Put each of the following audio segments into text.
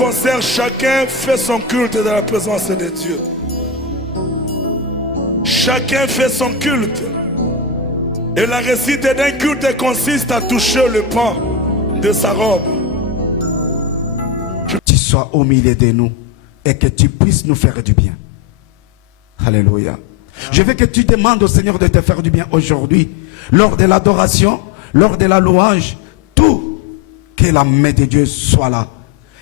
concert, chacun fait son culte dans la présence de Dieu. Chacun fait son culte. Et la réussite d'un culte consiste à toucher le pan de sa robe. Que tu sois au milieu de nous et que tu puisses nous faire du bien. Alléluia. Je veux que tu demandes au Seigneur de te faire du bien aujourd'hui, lors de l'adoration, lors de la louange, tout, que la main de Dieu soit là.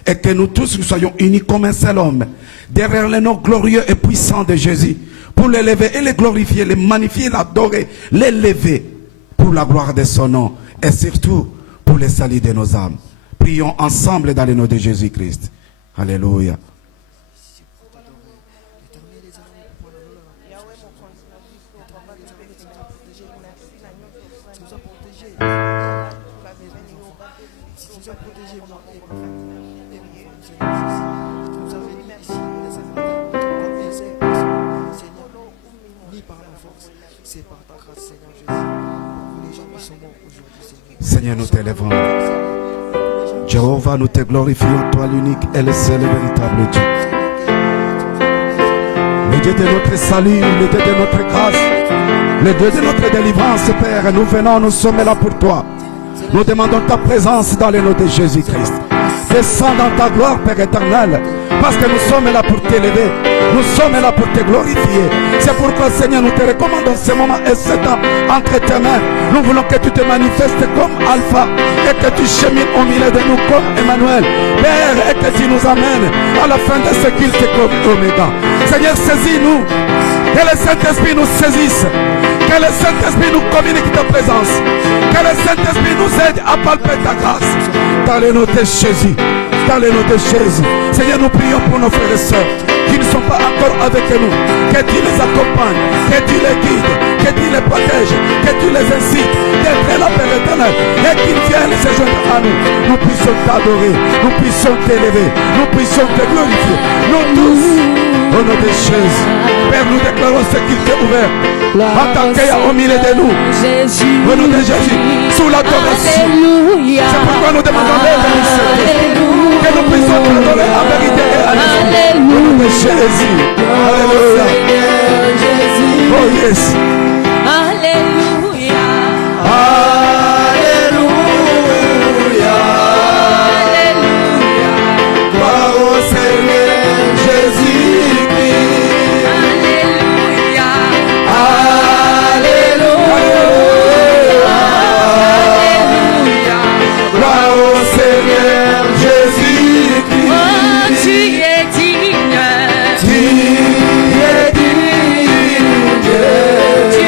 Et que nous tous nous soyons unis comme un seul homme, derrière le nom glorieux et puissant de Jésus, pour l'élever et le glorifier, le magnifier, l'adorer, l'élever, pour la gloire de son nom, et surtout pour le salut de nos âmes. Prions ensemble dans le nom de Jésus-Christ. Alléluia. Seigneur, nous t'élèvons. Jéhovah, nous te glorifions, toi l'unique et le seul et véritable Dieu. Le Dieu de notre salut, le Dieu de notre grâce, le Dieu de notre délivrance, Père, nous venons, nous sommes là pour toi. Nous demandons ta présence dans le nom de Jésus-Christ. Descends dans ta gloire, Père éternel, parce que nous sommes là pour t'élever. Nous sommes là pour te glorifier. C'est pourquoi, Seigneur, nous te recommandons ce moment et ce temps entre tes mains. Nous voulons que tu te manifestes comme Alpha et que tu chemines au milieu de nous comme Emmanuel. Père, et que tu nous amènes à la fin de ce culte comme Oméga. Seigneur, saisis-nous. Que le Saint-Esprit nous saisisse. Que le Saint-Esprit nous communique ta présence. Que le Saint-Esprit nous aide à palper ta grâce. Dans le nom de Jésus. Dans le nom de Jésus. Seigneur, nous prions pour nos frères et sœurs qui ne sont pas encore avec nous. Que tu les accompagnes, que tu les guides, que tu les protèges, que tu les incites d'être là, Père éternel, et qu'ils viennent se joindre à nous. Nous puissions t'adorer, nous puissions t'élever, nous puissions te glorifier. Nous tous, au nom de Jésus. Père, nous déclarons ce qu'il t'est ouvert. Attaquez au milieu de nous. Au nom de Jésus, sous l'adoration. C'est pourquoi nous demandons l'aide de nous. Que nous puissions t'adorer en vérité et à l'esprit. Au nom de Jésus. Alléluia. Oh yes. Alléluia. Alléluia. Alléluia. Gloire au Seigneur Jésus-Christ. Alléluia. Alléluia. Gloire au Seigneur Jésus-Christ. Oh, tu es digne. Tu es digne. Tu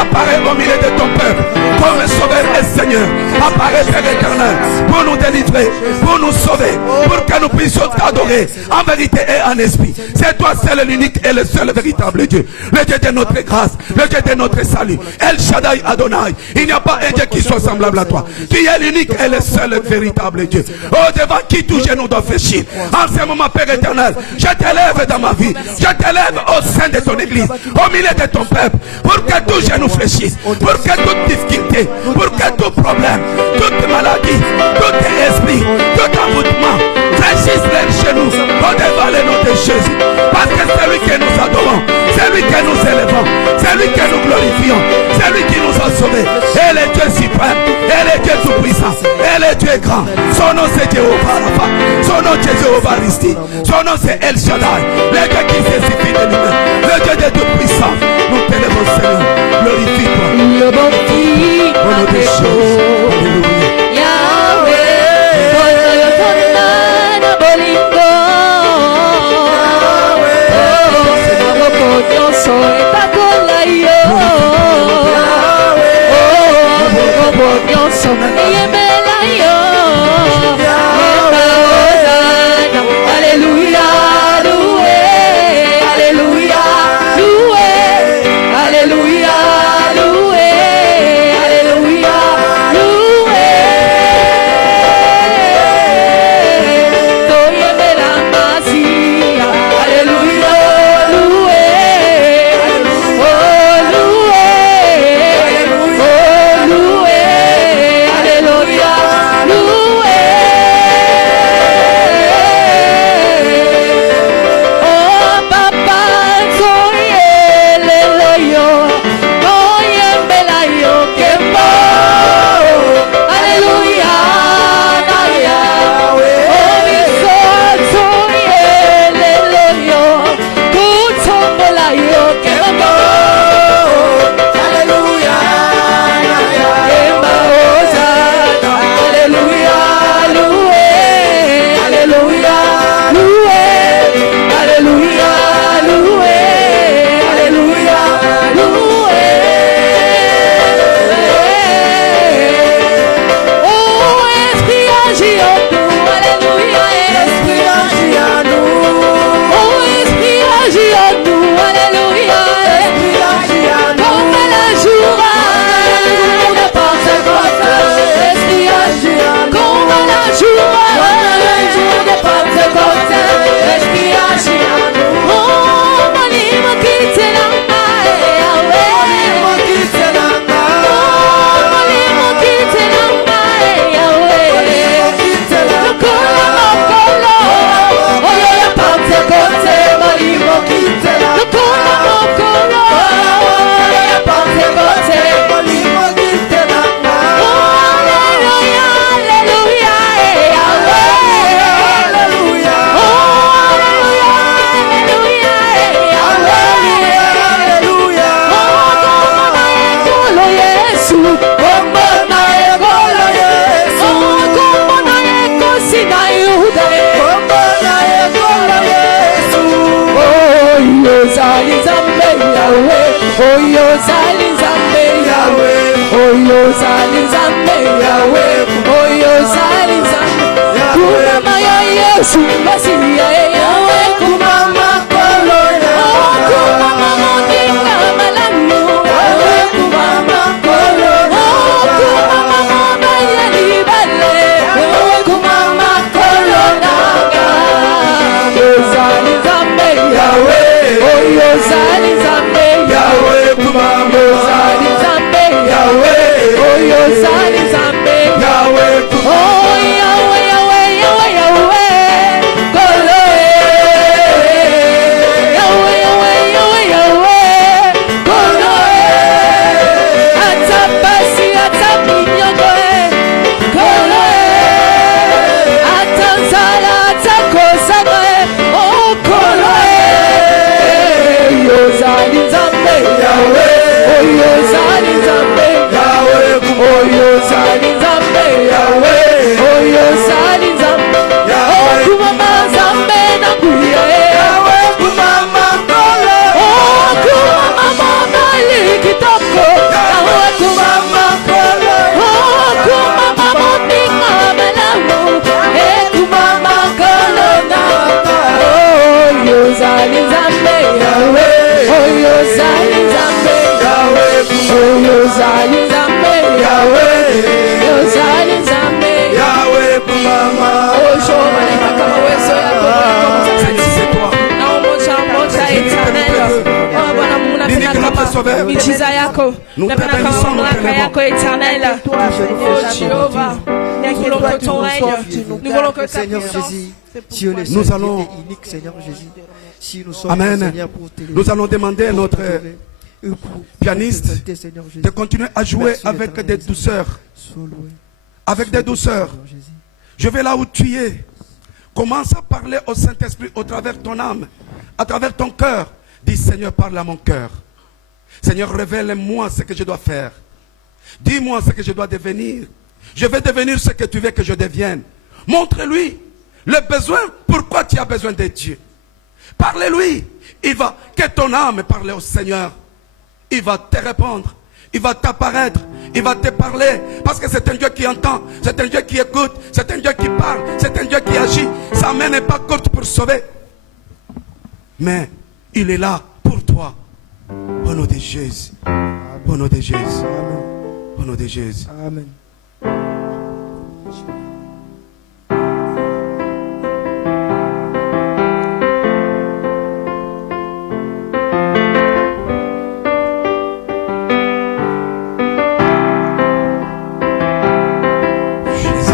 Apparaît au milieu de ton peuple comme sauveur et Seigneur. Apparaît, Père éternel, pour nous délivrer, pour nous sauver, pour que nous puissions t'adorer en vérité et en esprit. C'est toi seul l'unique et le seul véritable Dieu. Le Dieu de notre grâce, le Dieu de notre salut. El Shaddai Adonai. Il n'y a pas un Dieu qui soit semblable à toi. Tu es l'unique et le seul véritable Dieu. Oh, devant qui tout genou doit fléchir. En ce moment, Père éternel, je t'élève dans ma vie. Je t'élève au sein de ton église, au milieu de ton peuple, pour que tout genou fléchisse, pour que toute difficulté, pour que tout problème, toute maladie, tout esprit, tout envoûtement fléchisse les genoux au devant le nom de Jésus. Parce que c'est lui que nous adorons, c'est lui que nous élevons, c'est lui que nous glorifions, c'est lui qui nous a sauvés. Et le Dieu suprême, et le Dieu tout-puissant, et le Dieu grand. Son nom c'est Jéhovah Rapha, son nom c'est Jéhovah Risti, son nom c'est El Shaddai, le Dieu qui se suffit de lui-même, le Dieu de tout-puissant. Nous t'élèvons, Seigneur, glorifie-toi. Au nom de Jésus, alléluia. Loué, Yahweh, Oyo Zali Zambe, Yahweh, Oyo Zali Zambe, Yahweh, Oyo Zali Zambe, Kumama ya Yesu, basi ya Yahweh, Kumama Kolona, Kumama Mondinga Malamu, Yahweh, Kumama Kolona, Kumama Mama Yalibale, Yahweh, Kumama Kolona, Oyo Zali Zambe, Yahweh, Oyo Zali Zambe, Yahweh, Kumama Zali Zambe, Yahweh, Oyo Zali Zambe, Yahweh, oh Yahweh, Yahweh, Yahweh, Yahweh, Koloe, Yahweh, Yahweh, Yahweh, Yahweh, Koloe, Atapasi, Ataminyogoe, Koloe, Atanzala, Atakosagoe, oh Koloe, Oyo Zali Zambe, Yahweh, Oyo Zali Zambe, Yahweh, Oyo Zali Zambe, Yahweh, Oyo Zali Zambe, Yahweh, Kumama Zambe na kuya, Yahweh, Kumama Kolo, oh Kumama Mali Kitoko, Yahweh, Kumama Kolo, oh Kumama Mondinga Malamu, Kumama Kolo na, Oyo Zali Zambe, Yahweh, Oyo Zali Zambe, Yahweh, Oyo Zali Zambe, Yahweh, Oyo Zali Zambe, Yahweh, Kumama, Oyo Maleka kama wezo yako, C'est toi. naomba moja eternel, oh Bwana Mungu napenda kama miujiza yako, napenda kama mamlaka yako eternel, oh Jehova, nous voulons que ton règne, nous voulons que ta Seigneur puissance. Jésus, Dieu le Nous seul allons- et unique Seigneur Jésus. Si nous sommes Amen. Seigneur pour te Nous allons demander à notre pour pianiste t'exalter, Seigneur Jésus. de continuer à jouer Merci, avec l'éternel des Seigneur. douceurs. Sois loué. Avec des douceurs. Seigneur Jésus. Je vais là où tu es. Commence à parler au Saint-Esprit au travers de ton âme, à travers ton cœur. Dis Seigneur, parle à mon cœur. Seigneur, révèle-moi ce que je dois faire. Dis-moi ce que je dois devenir. Je vais devenir ce que tu veux que je devienne. Montre-lui le besoin, pourquoi tu as besoin de Dieu. Parle-lui. Il va, que ton âme parle au Seigneur. Il va te répondre. Il va t'apparaître. Il va te parler. Parce que c'est un Dieu qui entend. C'est un Dieu qui écoute. C'est un Dieu qui parle. C'est un Dieu qui agit. Sa main n'est pas courte pour sauver. Mais il est là pour toi. Au nom de Jésus. Au nom de Jésus. Amen. Au nom de Jésus. Amen. Jésus.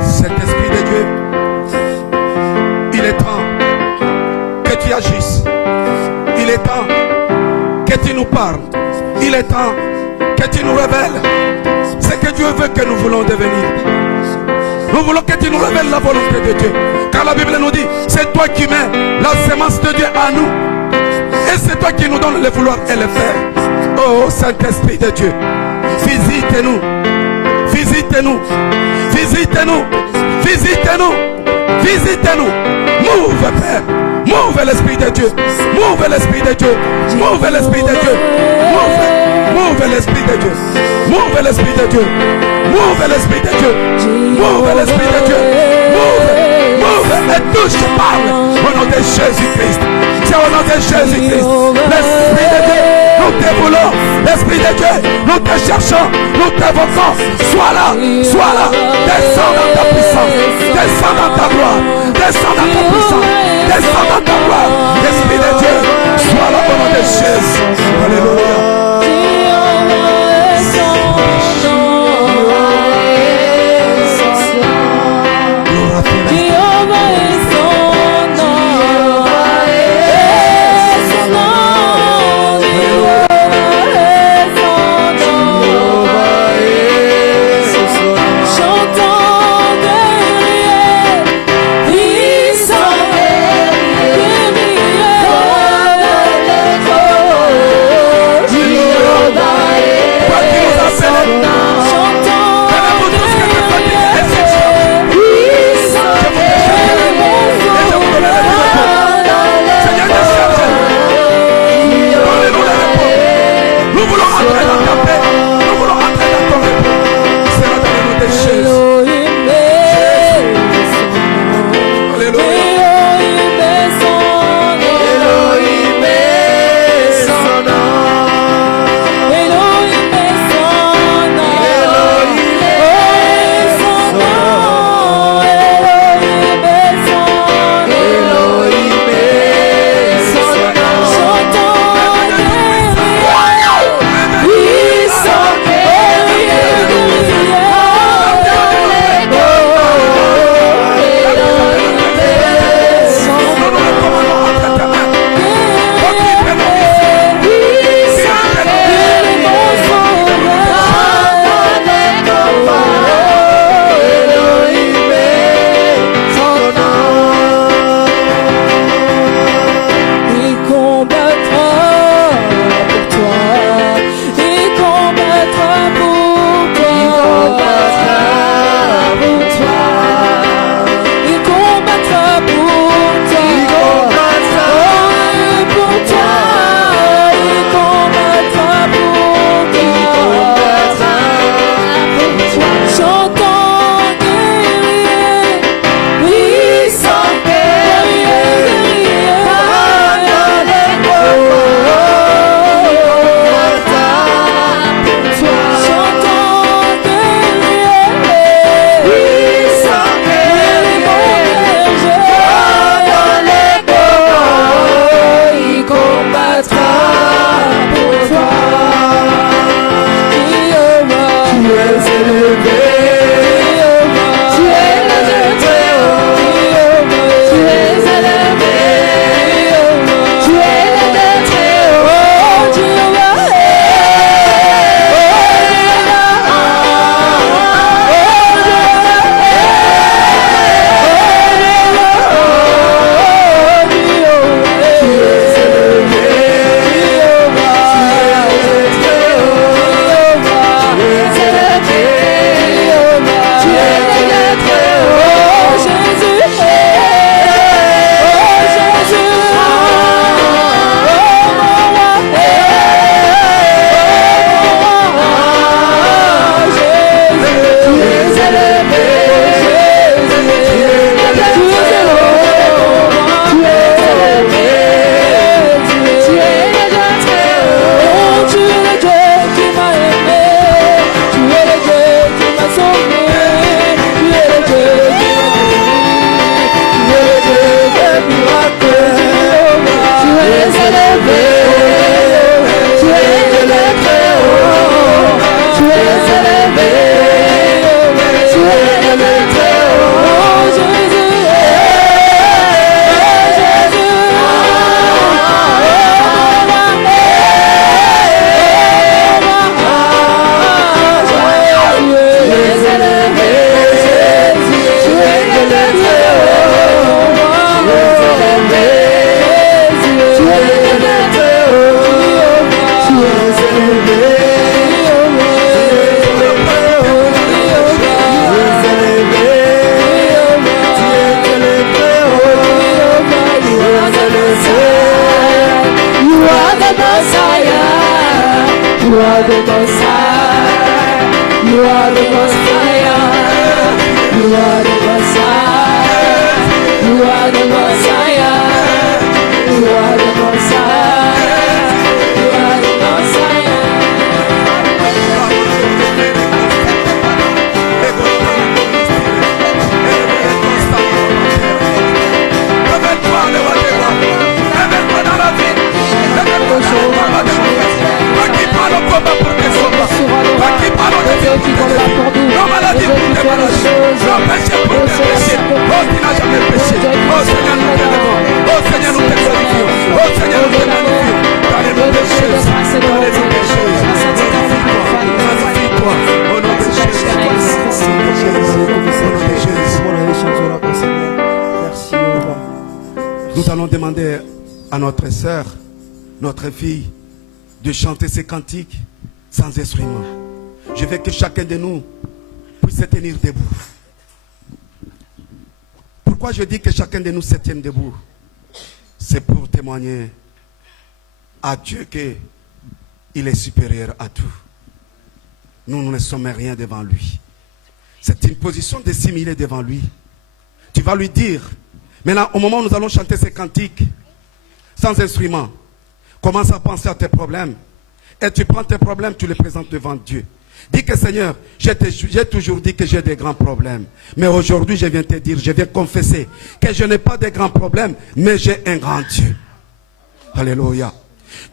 Cet esprit de Dieu, il est temps que tu agisses. Il est temps que tu nous parles. Il est temps que tu nous révèles ce que Dieu veut que nous voulons devenir. Nous voulons que tu nous révèles la volonté de Dieu. Car la Bible nous dit, c'est toi qui mets la semence de Dieu à nous. Et c'est toi qui nous donnes le vouloir et le faire. Oh Saint-Esprit de Dieu, visite-nous. Visite-nous. Visite-nous. Visite-nous. Visite-nous. Move, Père. Move l'Esprit de Dieu. Move l'Esprit de Dieu. Move l'Esprit de Dieu. Move. Move l'Esprit de Dieu. Move l'Esprit de Dieu. Move l'Esprit de Dieu. Move l'Esprit de Dieu. Move. Move. Et touche, parle. Au nom de Jésus-Christ. C'est au nom de Jésus-Christ. L'Esprit de Dieu. Nous te voulons. L'Esprit de Dieu. Nous te cherchons. Nous t'évoquons. Sois là. Sois là. Descends dans ta puissance. Descends dans ta gloire. Descends dans ta puissance. Descends dans ta gloire. L'Esprit de Dieu. Sois là au nom de Jésus. Alléluia. the Messiah. You are the Messiah. You are the Messiah. You are the Messiah. You are the Messiah. Non maladie pour tes maladies, non péché pour tes péchés. Oh, qui n'a jamais péché. Oh Seigneur, nous t'élevons. Oh Seigneur, nous te glorifions. Oh Seigneur, nous te magnifions. Dans les noms de Jésus, dans les noms de Jésus, magnifie-toi. Au nom de Jésus, au nom de Jésus. Nous allons demander à notre sœur, notre fille, de chanter ces cantiques sans instrument. Je veux que chacun de nous puisse se tenir debout. Pourquoi je dis que chacun de nous se tienne debout? C'est pour témoigner à Dieu qu'il est supérieur à tout. Nous ne sommes rien devant lui. C'est une position dissimulée devant lui. Tu vas lui dire, maintenant au moment où nous allons chanter ces cantiques, sans instrument, commence à penser à tes problèmes. Et tu prends tes problèmes, tu les présentes devant Dieu. Dis que Seigneur, j'ai toujours dit que j'ai des grands problèmes. Mais aujourd'hui, je viens te dire, je viens confesser que je n'ai pas de grands problèmes, mais j'ai un grand Dieu. Alléluia.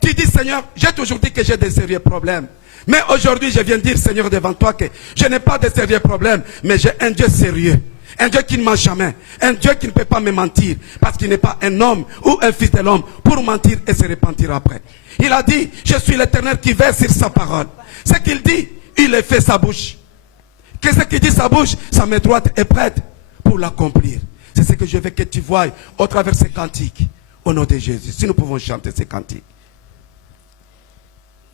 Tu dis, Seigneur, j'ai toujours dit que j'ai des sérieux problèmes. Mais aujourd'hui, je viens dire, Seigneur, devant toi, que je n'ai pas de sérieux problèmes, mais j'ai un Dieu sérieux. Un Dieu qui ne ment jamais. Un Dieu qui ne peut pas me mentir. Parce qu'il n'est pas un homme ou un fils de l'homme pour mentir et se repentir après. Il a dit, je suis l'Éternel qui veille sur sa parole. Ce qu'il dit, il est fait sa bouche. Qu'est-ce qu'il dit sa bouche? Sa main droite est prête pour l'accomplir. C'est ce que je veux que tu vois au travers de ces cantiques. Au nom de Jésus. Si nous pouvons chanter ces cantiques.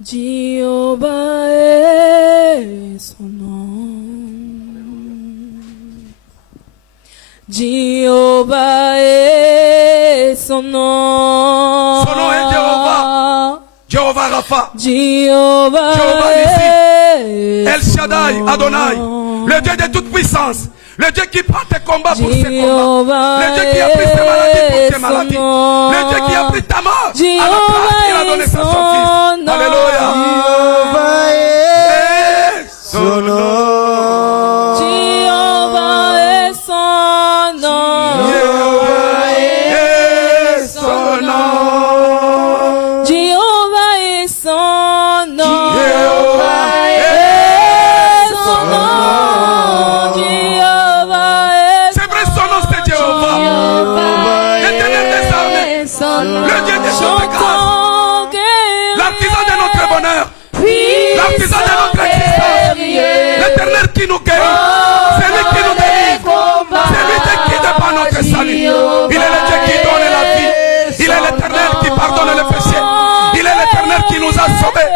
Jéhovah est son nom. Jéhovah est son nom. Son nom est Jéhovah. Jéhovah Rapha. Jéhovah Nissi. est El Shaddai, Adonai. Le Dieu de toute puissance. Le Dieu qui prend tes combats pour ses combats. Le Dieu qui a pris tes maladies pour tes maladies. Le Dieu qui a pris ta mort à la place qu'il a donné ça à son fils. Alléluia. Son nom. L'Éternel qui nous guérit, c'est lui qui nous délivre, c'est lui qui dépend notre salut. Il est le Dieu qui donne la vie, il est l'Éternel qui pardonne le péché, il est l'Éternel qui nous a sauvés.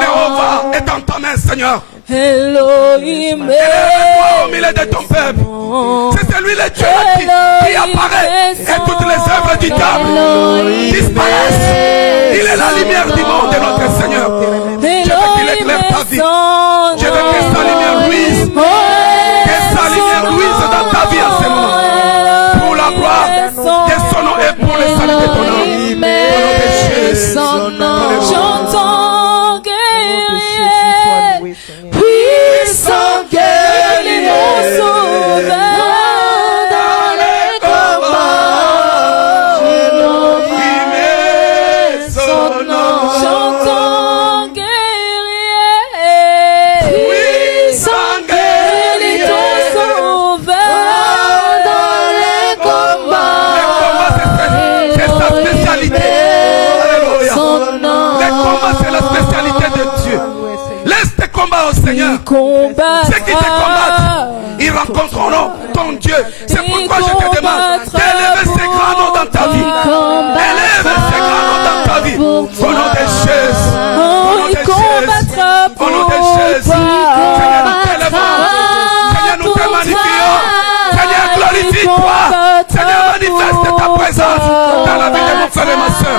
Jéhovah est en ta main, Seigneur. Elohim Élève-toi au milieu de ton peuple. C'est celui le Dieu qui apparaît et toutes les œuvres du diable disparaissent. Il est la lumière du monde de notre Seigneur. Je veux qu'il éclaire ta vie. Je veux que sa lumière luise. Que sa lumière luise dans ta vie en ce moment. Pour la gloire de son nom et pour le salut de ton âme. J'entends guerrier, puissant guerrier, mon sauveur dans les combats. Son nom. J'entends guerrier, puissant guerrier, ton sauveur dans les combats. C'est sa spécialité. Au Seigneur, ceux qui te combattent, ils rencontreront ton Dieu. C'est pourquoi je te demande d'élever ces grands noms dans ta vie. Élève ces grands noms dans ta vie. Au nom de Jésus. Au nom de Jésus. Au nom de Jésus. Seigneur, nous t'élevons. Seigneur, nous te magnifions. présence dans la vie de mon frère et ma soeur.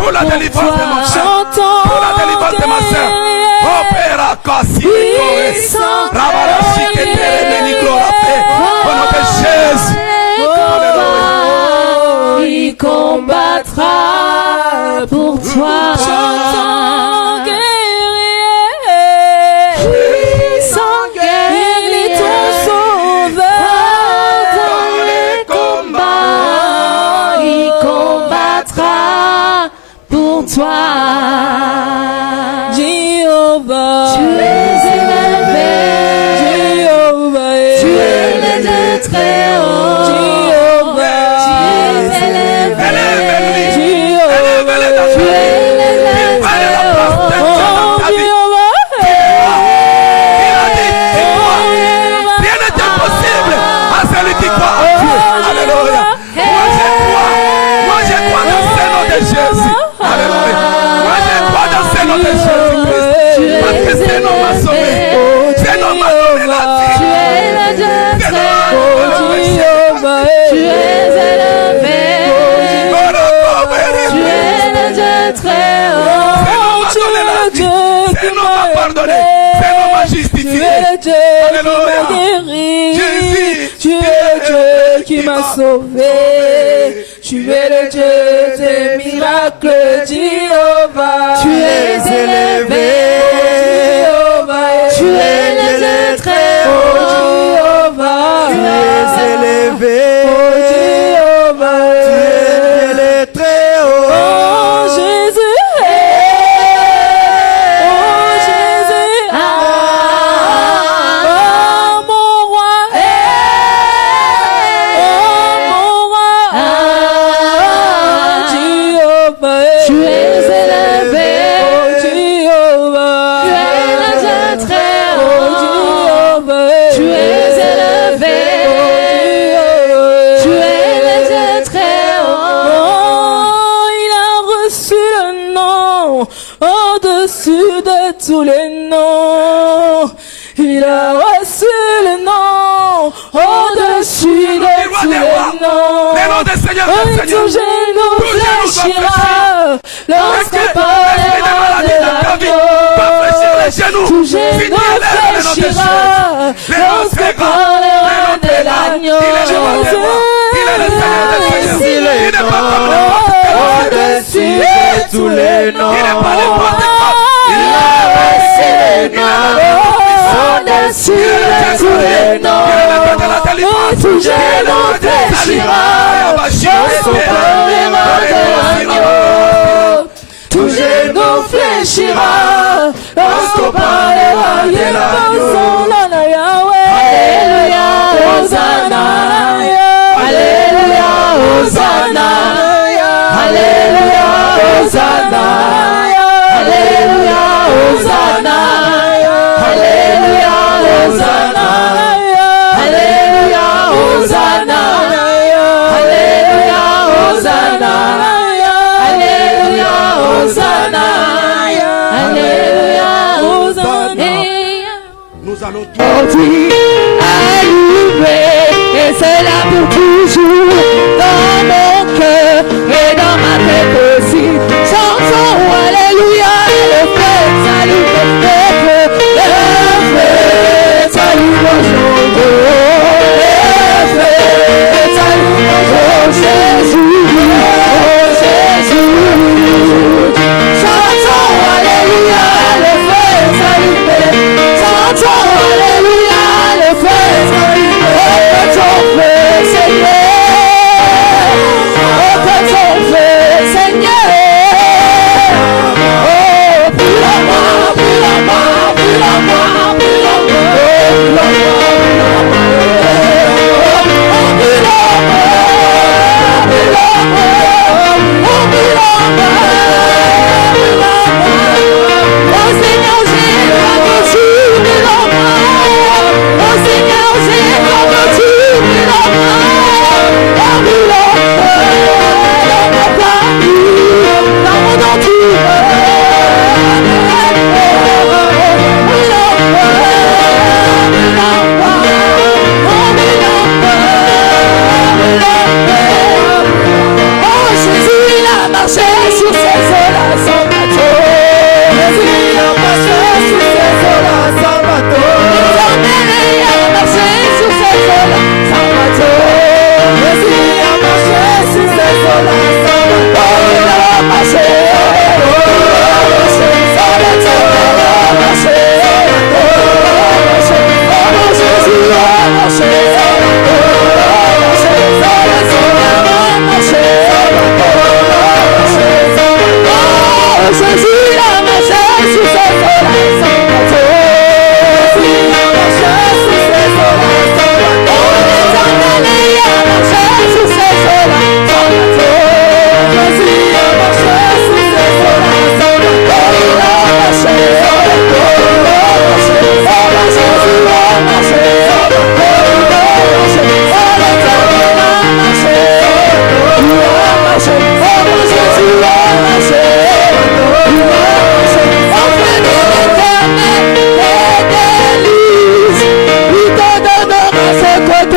Pour la délivrance de mon frère. Pour la délivrance de ma soeur. Opéra Kassi. Rabarashi Ketere Meniglorapé. Au nom de Jésus. Il combattra pour toi. Chantant guerrier, puissant guerrier, ton sauveur dans les combats. Il combattra pour toi. Jéhovah, tu es élevé. Jéhovah, tu es le très haut. Jéhovah, tu es élevé. Jéhovah, tu es le très haut. Rien n'est impossible à celui qui croit en Dieu. Alléluia. Moi je crois dans ce nom de Jésus. Alléluia. Moi je crois dans ce nom de Jésus-Christ. Parce que ce nom m'a sauvé. Ce nom m'a donné la vie. Tu es le Dieu très haut. Tu es élevé. Tu es le Dieu très haut. Ce nom m'a pardonné. Ce nom m'a justifié. Alléluia. Tu es le Dieu qui m'a sauvé. Tu es le Dieu des miracles, Jéhovah. Tu es élevé. Tu es le Dieu très haut, Jéhovah. Tu es élevé. Jéhovah. Tu es le très haut. Oh Jésus. Oh Jésus. Oh mon roi. Oh mon roi. Jéhovah. Tu es élevé. Jéhovah. Tu es le Dieu très haut. Jéhovah. Tu es élevé. Tu es le Dieu très haut. Oh, il a reçu le nom au-dessus de tous les noms. Il a reçu le nom au-dessus de tous les noms. Le nom du Seigneur, Oh, le tout Seigneur. genou Tout genou doit fléchira lorsque L'esprit parlera de de maladie dans ta vie l'agneau. va fléchir les genoux. Tout Si genou tu élèves le nom de fléchira Jésus, le nom lorsque très grand, parlera le nom de très grand. l'agneau. Il est le roi des rois. Il est le Seigneur des seigneurs. Jésus, Il n'est pas comme n'importe quel autre. au-dessus de tous les noms. Il n'est pas n'importe quoi. Il Il a reçu le nom au-dessus de tous les noms. Et tout genou fléchira lorsqu'on parlera de l'agneau. Tout genou fléchira lorsqu'on parlera de l'agneau. Alléluia, Hosanna. Alléluia, Hosanna. Alléluia, Hosanna. Alléluia, Hosanna. Alléluia, Hosanna. Alléluia, Hosanna. Alléluia, Hosanna. Alléluia, Hosanna. Alléluia, Hosanna. Nous allons Aujourd'hui, allumé, et c'est là pour toujours, dans mon cœur et dans ma tête aussi. Chantons Alléluia, le feu s'allume, le feu s'allume aujourd'hui, le feu s'allume aujourd'hui, Jésus, oh Jésus. Chantons Alléluia, le feu s'allume, chantons Alléluia,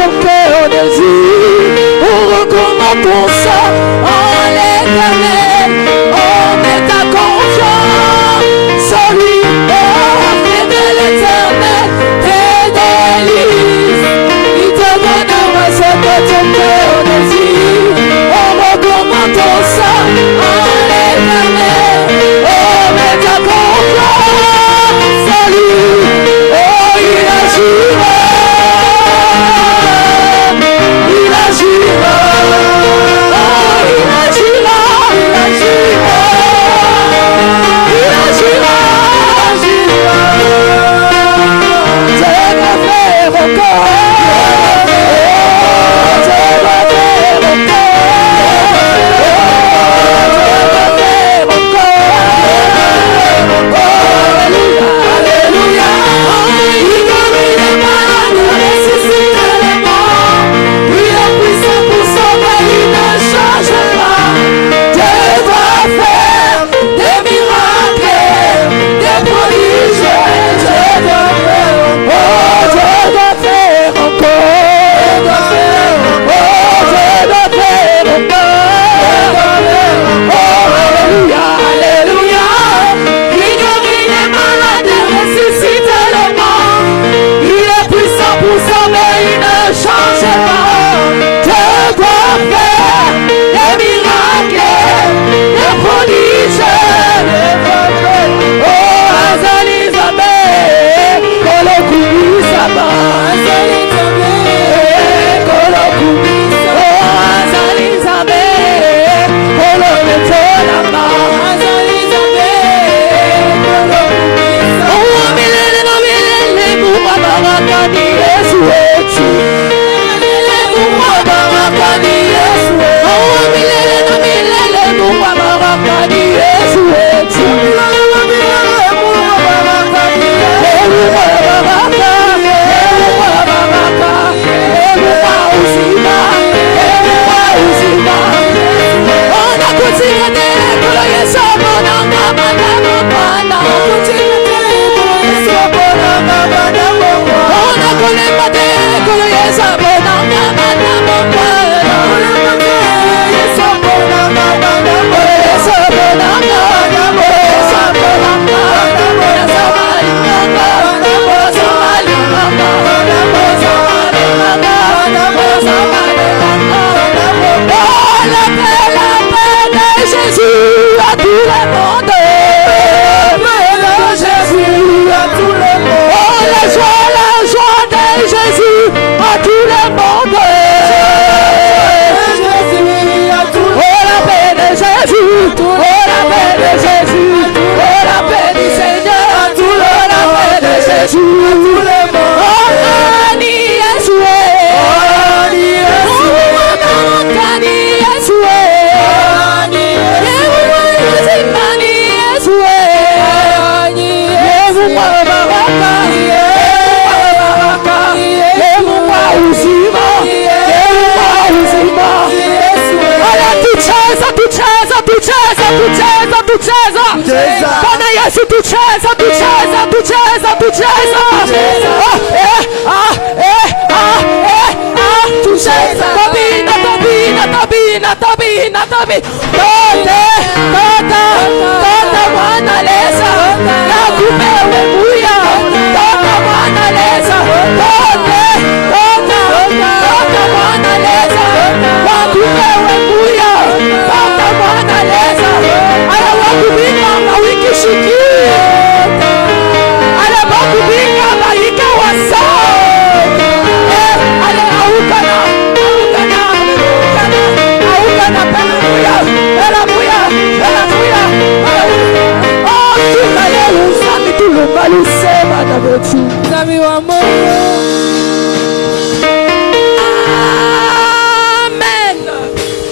ton cœur désire. On recommande ça en l'Éternel. On met ta confiance en lui. Oh, fais de l'Éternel tes délices. Il te donnera ce que ton cœur désire. On recommande ça en l'Éternel. Oh, mets ta confiance en lui. Oh, il agira. Il agira. Oh, il agira. Il agira. Il agira. Je dois faire encore. Je dois faire Alléluia. Il guérit les malades, ressuscite les morts. Il est puissant pour sauver, il ne change pas. Dieu doit faire des miracles, des prodiges. Dieu doit faire, oh, Dieu doit faire encore. Oh, Dieu doit faire encore. Oh, alléluia, alléluia. Il guérit les malades, ressuscite les morts. Il est puissant pour sauver, il ne change pas. Dieu doit faire des miracles, des prodiges. Oh, Azalizabé, Kolokubisaba, Azalizabé, Kolokubisaba, oh, Azalizabé, Kolometolama, Azalizabé, Kolokubisaba. Oh, milele na milele, Mumabarakani, Yesu wetu. Milele, Mumabarakani, Yesu wetu. Oh, milele na milele, Mumabarakani, Yesu wetu. Milele na milele, Mumabarakani, Yesu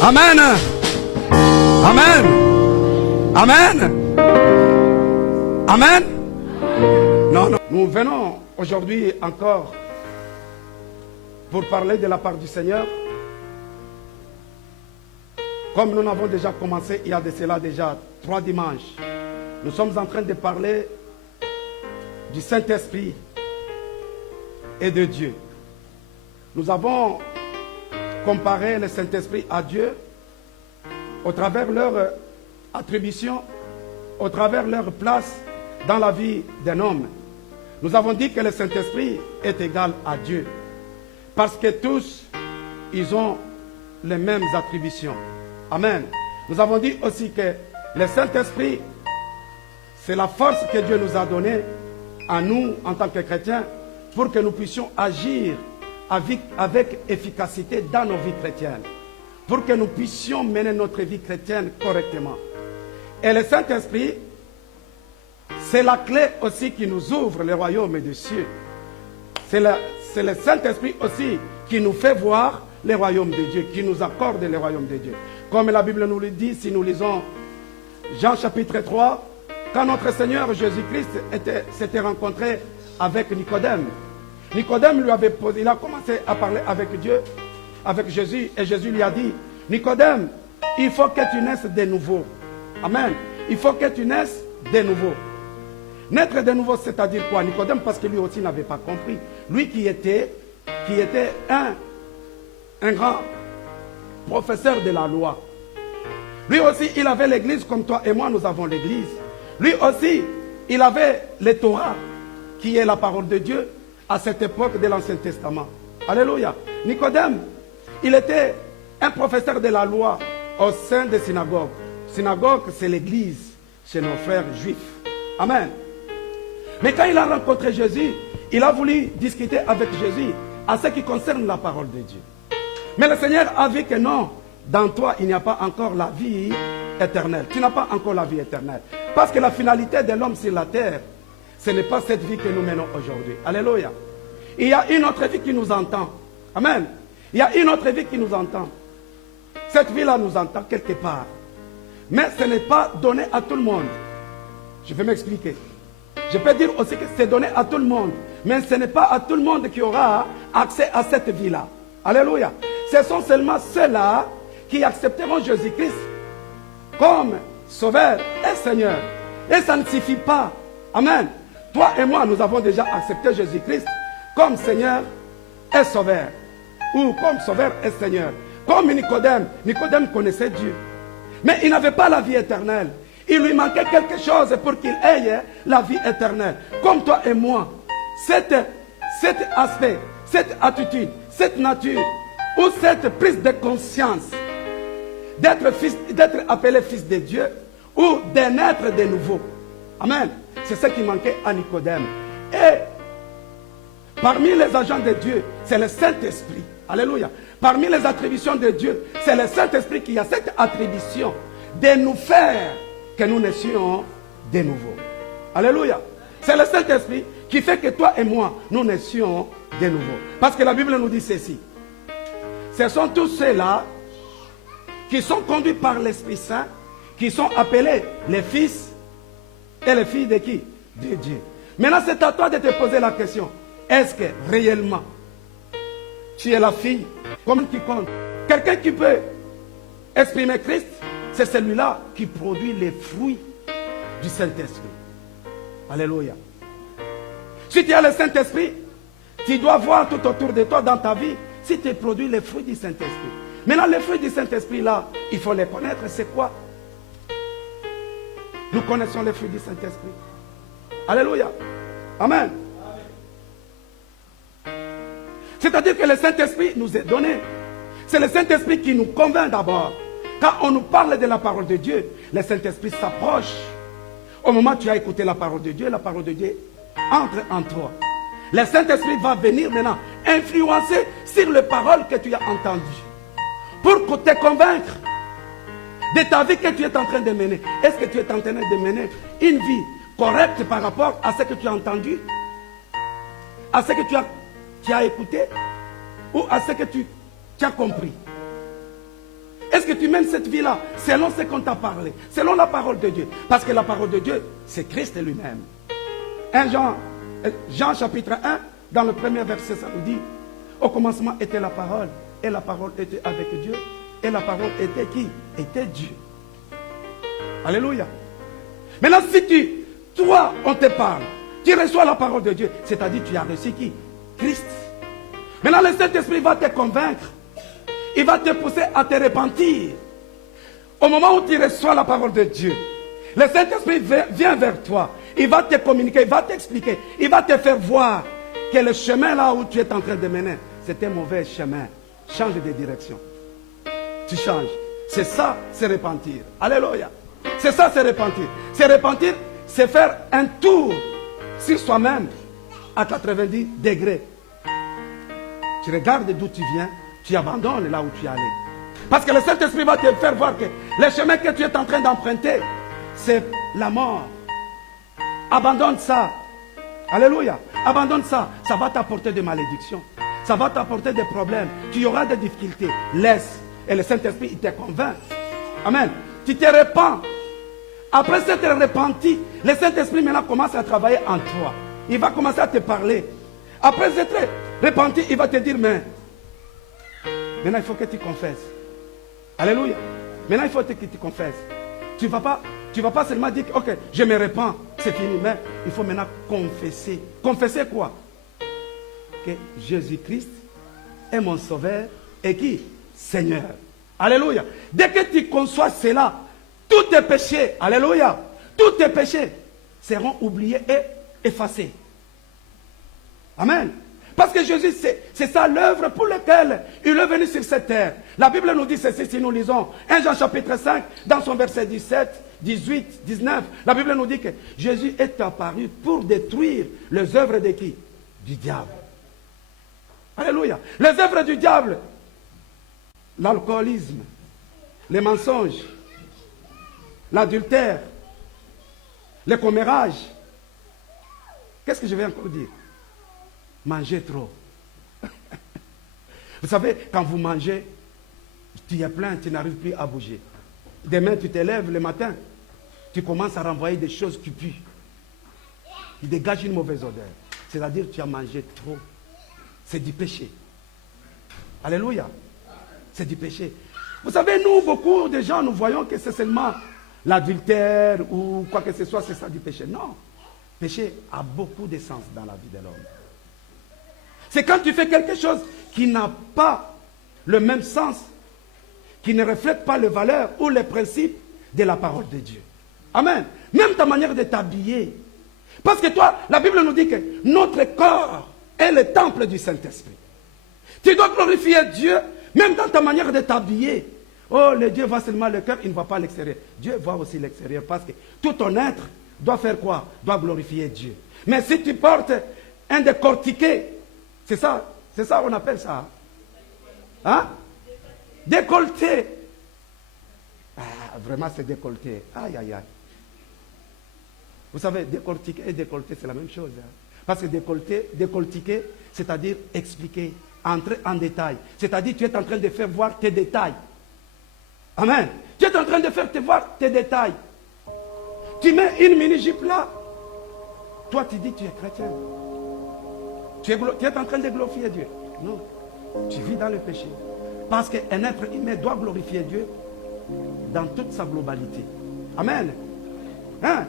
Amen. Amen. Amen. Amen. Non, non. Nous venons aujourd'hui encore pour parler de la part du Seigneur. Comme nous n'avons déjà commencé il y a de cela déjà 3 dimanches, nous sommes en train de parler du Saint-Esprit et de Dieu. nous avons comparé le Saint-Esprit à Dieu au travers leur attribution, au travers leur place dans la vie d'un homme. Nous avons dit que le Saint-Esprit est égal à Dieu parce que tous, ils ont les mêmes attributions. Amen. Nous avons dit aussi que le Saint-Esprit, c'est la force que Dieu nous a donnée à nous en tant que chrétiens pour que nous puissions agir avec efficacité dans nos vies chrétiennes, pour que nous puissions mener notre vie chrétienne correctement. Et le Saint-Esprit, c'est la clé aussi qui nous ouvre le royaume des cieux. C'est le Saint-Esprit aussi qui nous fait voir le royaume de Dieu, qui nous accorde le royaume de Dieu. Comme la Bible nous le dit, si nous lisons Jean chapitre 3, quand notre Seigneur Jésus-Christ s'était rencontré avec Nicodème, Nicodème lui avait posé, il a commencé à parler avec Dieu, avec Jésus, et Jésus lui a dit, Nicodème, il faut que tu naisses de nouveau. Amen. Il faut que tu naisses de nouveau. Naître de nouveau, c'est-à-dire quoi? Nicodème, parce que lui aussi n'avait pas compris. Lui qui était un grand professeur de la loi. Lui aussi, il avait l'église comme toi et moi, nous avons l'église. Lui aussi, il avait le Torah, qui est la parole de Dieu à cette époque de l'Ancien Testament. Alléluia. Nicodème, il était un professeur de la loi au sein des synagogues. Synagogue, c'est l'église chez nos frères juifs. Amen. Mais quand il a rencontré Jésus, il a voulu discuter avec Jésus à ce qui concerne la parole de Dieu. Mais le Seigneur a vu que non, dans toi, il n'y a pas encore la vie éternelle. Tu n'as pas encore la vie éternelle. Parce que la finalité de l'homme sur la terre, ce n'est pas cette vie que nous menons aujourd'hui. Alléluia. Il y a une autre vie qui nous entend. Amen. Il y a une autre vie qui nous entend. Cette vie-là nous entend quelque part. Mais ce n'est pas donné à tout le monde. Je vais m'expliquer. Je peux dire aussi que c'est donné à tout le monde. Mais ce n'est pas à tout le monde qui aura accès à cette vie-là. Alléluia. Ce sont seulement ceux-là qui accepteront Jésus-Christ comme Sauveur et Seigneur. Et ça ne suffit pas. Amen. Toi et moi, nous avons déjà accepté Jésus-Christ comme Seigneur et Sauveur. Ou comme Sauveur et Seigneur. Comme Nicodème. Nicodème connaissait Dieu. Mais il n'avait pas la vie éternelle. Il lui manquait quelque chose pour qu'il ait la vie éternelle. Comme toi et moi. Cet aspect, cette attitude, cette nature, ou cette prise de conscience d'être appelé fils de Dieu, ou de naître de nouveau. Amen. C'est ce qui manquait à Nicodème. Et parmi les agents de Dieu, c'est le Saint-Esprit. Alléluia. Parmi les attributions de Dieu, c'est le Saint-Esprit qui a cette attribution de nous faire que nous naissions de nouveau. Alléluia. C'est le Saint-Esprit qui fait que toi et moi, nous naissions de nouveau. Parce que la Bible nous dit ceci. Ce sont tous ceux-là qui sont conduits par l'Esprit Saint, qui sont appelés les fils et les filles de qui? De Dieu. Maintenant, c'est à toi de te poser la question. Est-ce que réellement, tu es la fille comme quiconque? Quelqu'un qui peut exprimer Christ, c'est celui-là qui produit les fruits du Saint-Esprit. Alléluia. Si tu as le Saint-Esprit, tu dois voir tout autour de toi dans ta vie si tu produis les fruits du Saint-Esprit. Maintenant, les fruits du Saint-Esprit, là, il faut les connaître. C'est quoi? Nous connaissons les fruits du Saint-Esprit. Alléluia. Amen. C'est-à-dire que le Saint-Esprit nous est donné. C'est le Saint-Esprit qui nous convainc d'abord. Quand on nous parle de la parole de Dieu, le Saint-Esprit s'approche. Au moment où tu as écouté la parole de Dieu entre en toi. Le Saint-Esprit va venir maintenant influencer sur les paroles que tu as entendues. Pour te convaincre de ta vie que tu es en train de mener. Est-ce que tu es en train de mener une vie correcte par rapport à ce que tu as entendu? À ce que tu as écouté? Ou à ce que tu as compris? Est-ce que tu mènes cette vie-là selon ce qu'on t'a parlé, selon la parole de Dieu? Parce que la parole de Dieu, c'est Christ lui-même. Jean chapitre 1, dans le premier verset, ça nous dit, au commencement était la parole, et la parole était avec Dieu, et la parole était qui? Était Dieu. Alléluia. Maintenant, si on te parle, tu reçois la parole de Dieu, c'est-à-dire tu as reçu qui? Christ. Maintenant, le Saint-Esprit va te convaincre. Il va te pousser à te repentir. Au moment où tu reçois la parole de Dieu, le Saint-Esprit vient vers toi. Il va te communiquer, il va t'expliquer. Il va te faire voir que le chemin là où tu es en train de mener, c'est un mauvais chemin. Change de direction. Tu changes. C'est ça, c'est repentir. Alléluia. C'est ça, c'est repentir. C'est repentir, c'est faire un tour sur soi-même à 90 degrés. Tu regardes d'où tu viens, tu abandonnes là où tu es allé. Parce que le Saint-Esprit va te faire voir que le chemin que tu es en train d'emprunter, c'est la mort. Abandonne ça. Alléluia. Abandonne ça. Ça va t'apporter des malédictions. Ça va t'apporter des problèmes. Tu auras des difficultés. Laisse. Et le Saint-Esprit, il te convainc. Amen. Tu te repens. Après s'être repenti, le Saint-Esprit maintenant commence à travailler en toi. Il va commencer à te parler. Après s'être repenti, il va te dire, mais maintenant il faut que tu confesses. Alléluia. Maintenant il faut que tu confesses. Tu ne vas pas seulement dire, ok, je me repens, c'est fini. Mais il faut maintenant confesser. Confesser quoi? Que Jésus-Christ est mon sauveur et qui? Seigneur. Alléluia. Dès que tu conçois cela, tous tes péchés, alléluia, tous tes péchés seront oubliés et effacés. Amen. Parce que Jésus, c'est ça l'œuvre pour laquelle il est venu sur cette terre. La Bible nous dit ceci, si nous lisons 1 Jean chapitre 5, dans son verset 17, 18, 19, la Bible nous dit que Jésus est apparu pour détruire les œuvres de qui? Du diable. Alléluia. Les œuvres du diable, l'alcoolisme, les mensonges, l'adultère, le commérage. Qu'est-ce que je vais encore dire? Manger trop. Vous savez, quand vous mangez, tu es plein, tu n'arrives plus à bouger. Demain, tu te lèves le matin, tu commences à renvoyer des choses qui puent. Qui dégagent une mauvaise odeur. C'est-à-dire que tu as mangé trop. C'est du péché. Alléluia. C'est du péché. Vous savez, nous, beaucoup de gens, nous voyons que c'est seulement l'adultère ou quoi que ce soit, c'est ça du péché. Non. Péché a beaucoup de sens dans la vie de l'homme. C'est quand tu fais quelque chose qui n'a pas le même sens, qui ne reflète pas les valeurs ou les principes de la parole de Dieu. Amen. Même ta manière de t'habiller. Parce que toi, la Bible nous dit que notre corps est le temple du Saint-Esprit. Tu dois glorifier Dieu, même dans ta manière de t'habiller. Oh, le Dieu voit seulement le cœur, il ne voit pas l'extérieur. Dieu voit aussi l'extérieur parce que tout ton être doit faire quoi? Doit glorifier Dieu. Mais si tu portes un décortiqué, c'est ça on appelle ça. Hein? Décolleté. Ah, vraiment c'est décolleté. Aïe, aïe, aïe. Vous savez, décortiquer et décolleté, c'est la même chose. Hein? Parce que décolleter, c'est-à-dire expliquer, entrer en détail. C'est-à-dire tu es en train de faire voir tes détails. Amen. Tu es en train de faire voir tes détails. Tu mets une mini-jupe là. Toi, tu dis tu es chrétien. Tu es en train de glorifier Dieu. Non. Tu vis dans le péché. Parce qu'un être humain doit glorifier Dieu dans toute sa globalité. Amen. Hein?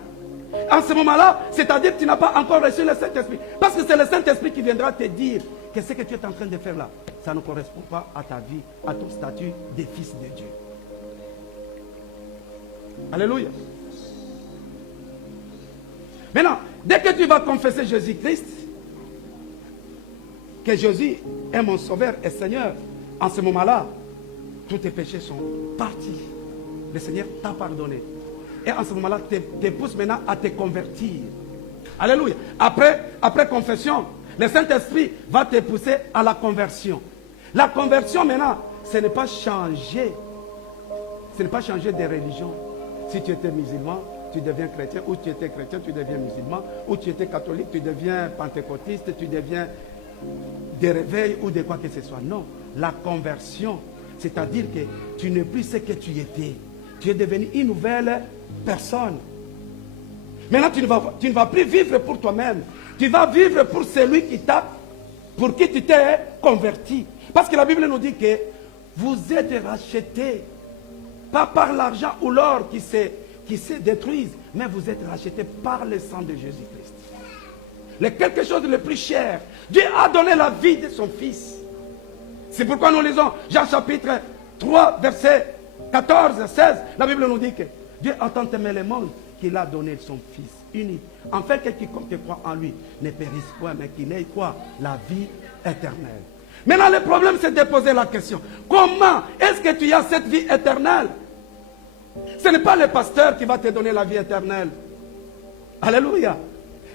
En ce moment-là, c'est-à-dire que tu n'as pas encore reçu le Saint-Esprit. Parce que c'est le Saint-Esprit qui viendra te dire que ce que tu es en train de faire là, ça ne correspond pas à ta vie, à ton statut de fils de Dieu. Alléluia. Maintenant, dès que tu vas confesser Jésus-Christ, que Jésus est mon sauveur et Seigneur, en ce moment-là, tous tes péchés sont partis. Le Seigneur t'a pardonné. Et en ce moment-là, te pousse maintenant à te convertir. Alléluia. Après confession, le Saint-Esprit va te pousser à la conversion. La conversion maintenant, ce n'est pas changer. Ce n'est pas changer de religion. Si tu étais musulman, tu deviens chrétien. Ou tu étais chrétien, tu deviens musulman. Ou tu étais catholique, tu deviens pentecôtiste, tu deviens des réveils ou de quoi que ce soit. Non. La conversion, c'est-à-dire que tu n'es plus ce que tu étais. Tu es devenu une nouvelle personne. Maintenant, tu ne vas plus vivre pour toi-même. Tu vas vivre pour celui pour qui tu t'es converti. Parce que la Bible nous dit que vous êtes rachetés, pas par l'argent ou l'or qui se détruisent, mais vous êtes rachetés par le sang de Jésus-Christ. Quelque chose de le plus cher. Dieu a donné la vie de son Fils. C'est pourquoi nous lisons Jean chapitre 3, verset 14, 16. La Bible nous dit que Dieu a tant aimé le monde qu'il a donné son Fils unique. En fait, que quiconque croit en lui ne périsse point, mais qu'il ait quoi? La vie éternelle. Maintenant, le problème, c'est de poser la question. Comment est-ce que tu as cette vie éternelle? Ce n'est pas le pasteur qui va te donner la vie éternelle. Alléluia.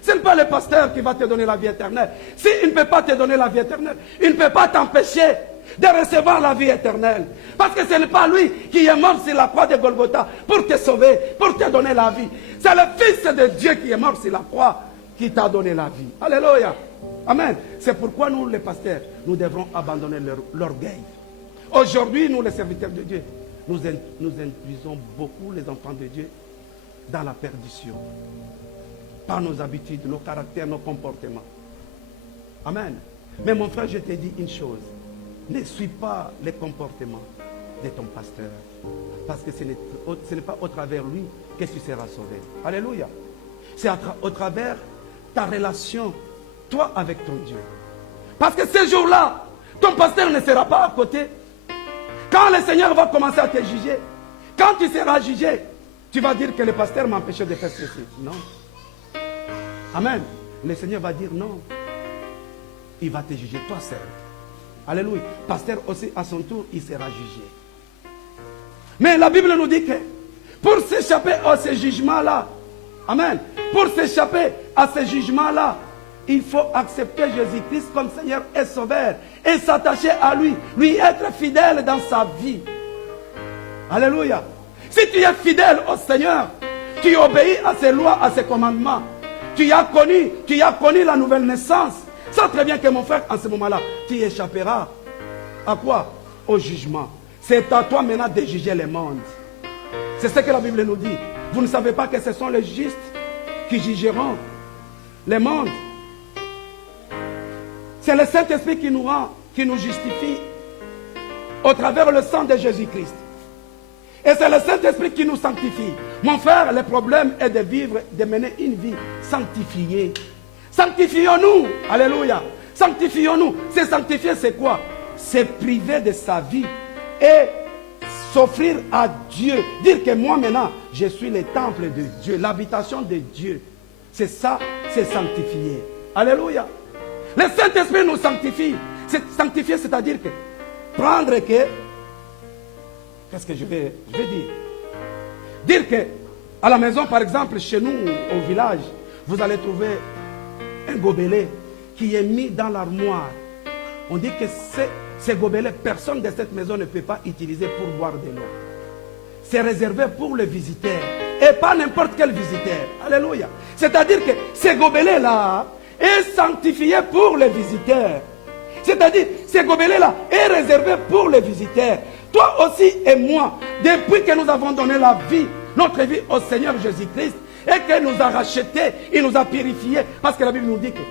Ce n'est pas le pasteur qui va te donner la vie éternelle. S'il ne peut pas te donner la vie éternelle, il ne peut pas t'empêcher de recevoir la vie éternelle. Parce que ce n'est pas lui qui est mort sur la croix de Golgotha pour te sauver, pour te donner la vie. C'est le Fils de Dieu qui est mort sur la croix qui t'a donné la vie. Alléluia. Amen. C'est pourquoi nous, les pasteurs, nous devrons abandonner l'orgueil. Aujourd'hui, nous, les serviteurs de Dieu, nous induisons beaucoup les enfants de Dieu dans la perdition. Par nos habitudes, nos caractères, nos comportements. Amen. Mais mon frère, je te dis une chose. Ne suis pas les comportements de ton pasteur. Parce que ce n'est pas au travers lui que tu seras sauvé. Alléluia. C'est au travers ta relation, toi avec ton Dieu. Parce que ce jour-là, ton pasteur ne sera pas à côté. Quand le Seigneur va commencer à te juger, quand tu seras jugé, tu vas dire que le pasteur m'a empêché de faire ceci. Non. Amen. Le Seigneur va dire non. Il va te juger toi seul. Alléluia. Pasteur aussi, à son tour, il sera jugé. Mais la Bible nous dit que pour s'échapper à ce jugement-là, amen, pour s'échapper à ce jugement-là, il faut accepter Jésus-Christ comme Seigneur et Sauveur et s'attacher à lui, lui être fidèle dans sa vie. Alléluia. Si tu es fidèle au Seigneur, tu obéis à ses lois, à ses commandements, tu as connu la nouvelle naissance. Sais très bien que mon frère, en ce moment-là, tu échapperas à quoi? Au jugement. C'est à toi maintenant de juger le monde. C'est ce que la Bible nous dit. Vous ne savez pas que ce sont les justes qui jugeront le monde. C'est le Saint-Esprit qui nous rend, qui nous justifie au travers le sang de Jésus-Christ. Et c'est le Saint-Esprit qui nous sanctifie. Mon frère, le problème est de vivre, de mener une vie sanctifiée. Sanctifions-nous. Alléluia. Sanctifions-nous. C'est sanctifier, c'est quoi? C'est priver de sa vie et s'offrir à Dieu. Dire que moi maintenant, je suis le temple de Dieu, l'habitation de Dieu. C'est ça, c'est sanctifier. Alléluia. Le Saint-Esprit nous sanctifie. Sanctifier, c'est-à-dire que prendre que... Qu'est-ce que je vais dire? Dire que à la maison, par exemple, chez nous, au village, vous allez trouver un gobelet qui est mis dans l'armoire. On dit que ces gobelets, personne de cette maison ne peut pas utiliser pour boire de l'eau. C'est réservé pour les visiteurs. Et pas n'importe quel visiteur. Alléluia. C'est-à-dire que ces gobelets-là est sanctifié pour les visiteurs. C'est-à-dire, ces gobelets-là est réservé pour les visiteurs. Toi aussi et moi, depuis que nous avons donné la vie, notre vie au Seigneur Jésus-Christ, et qu'il nous a rachetés, il nous a purifiés. Parce que la Bible nous dit que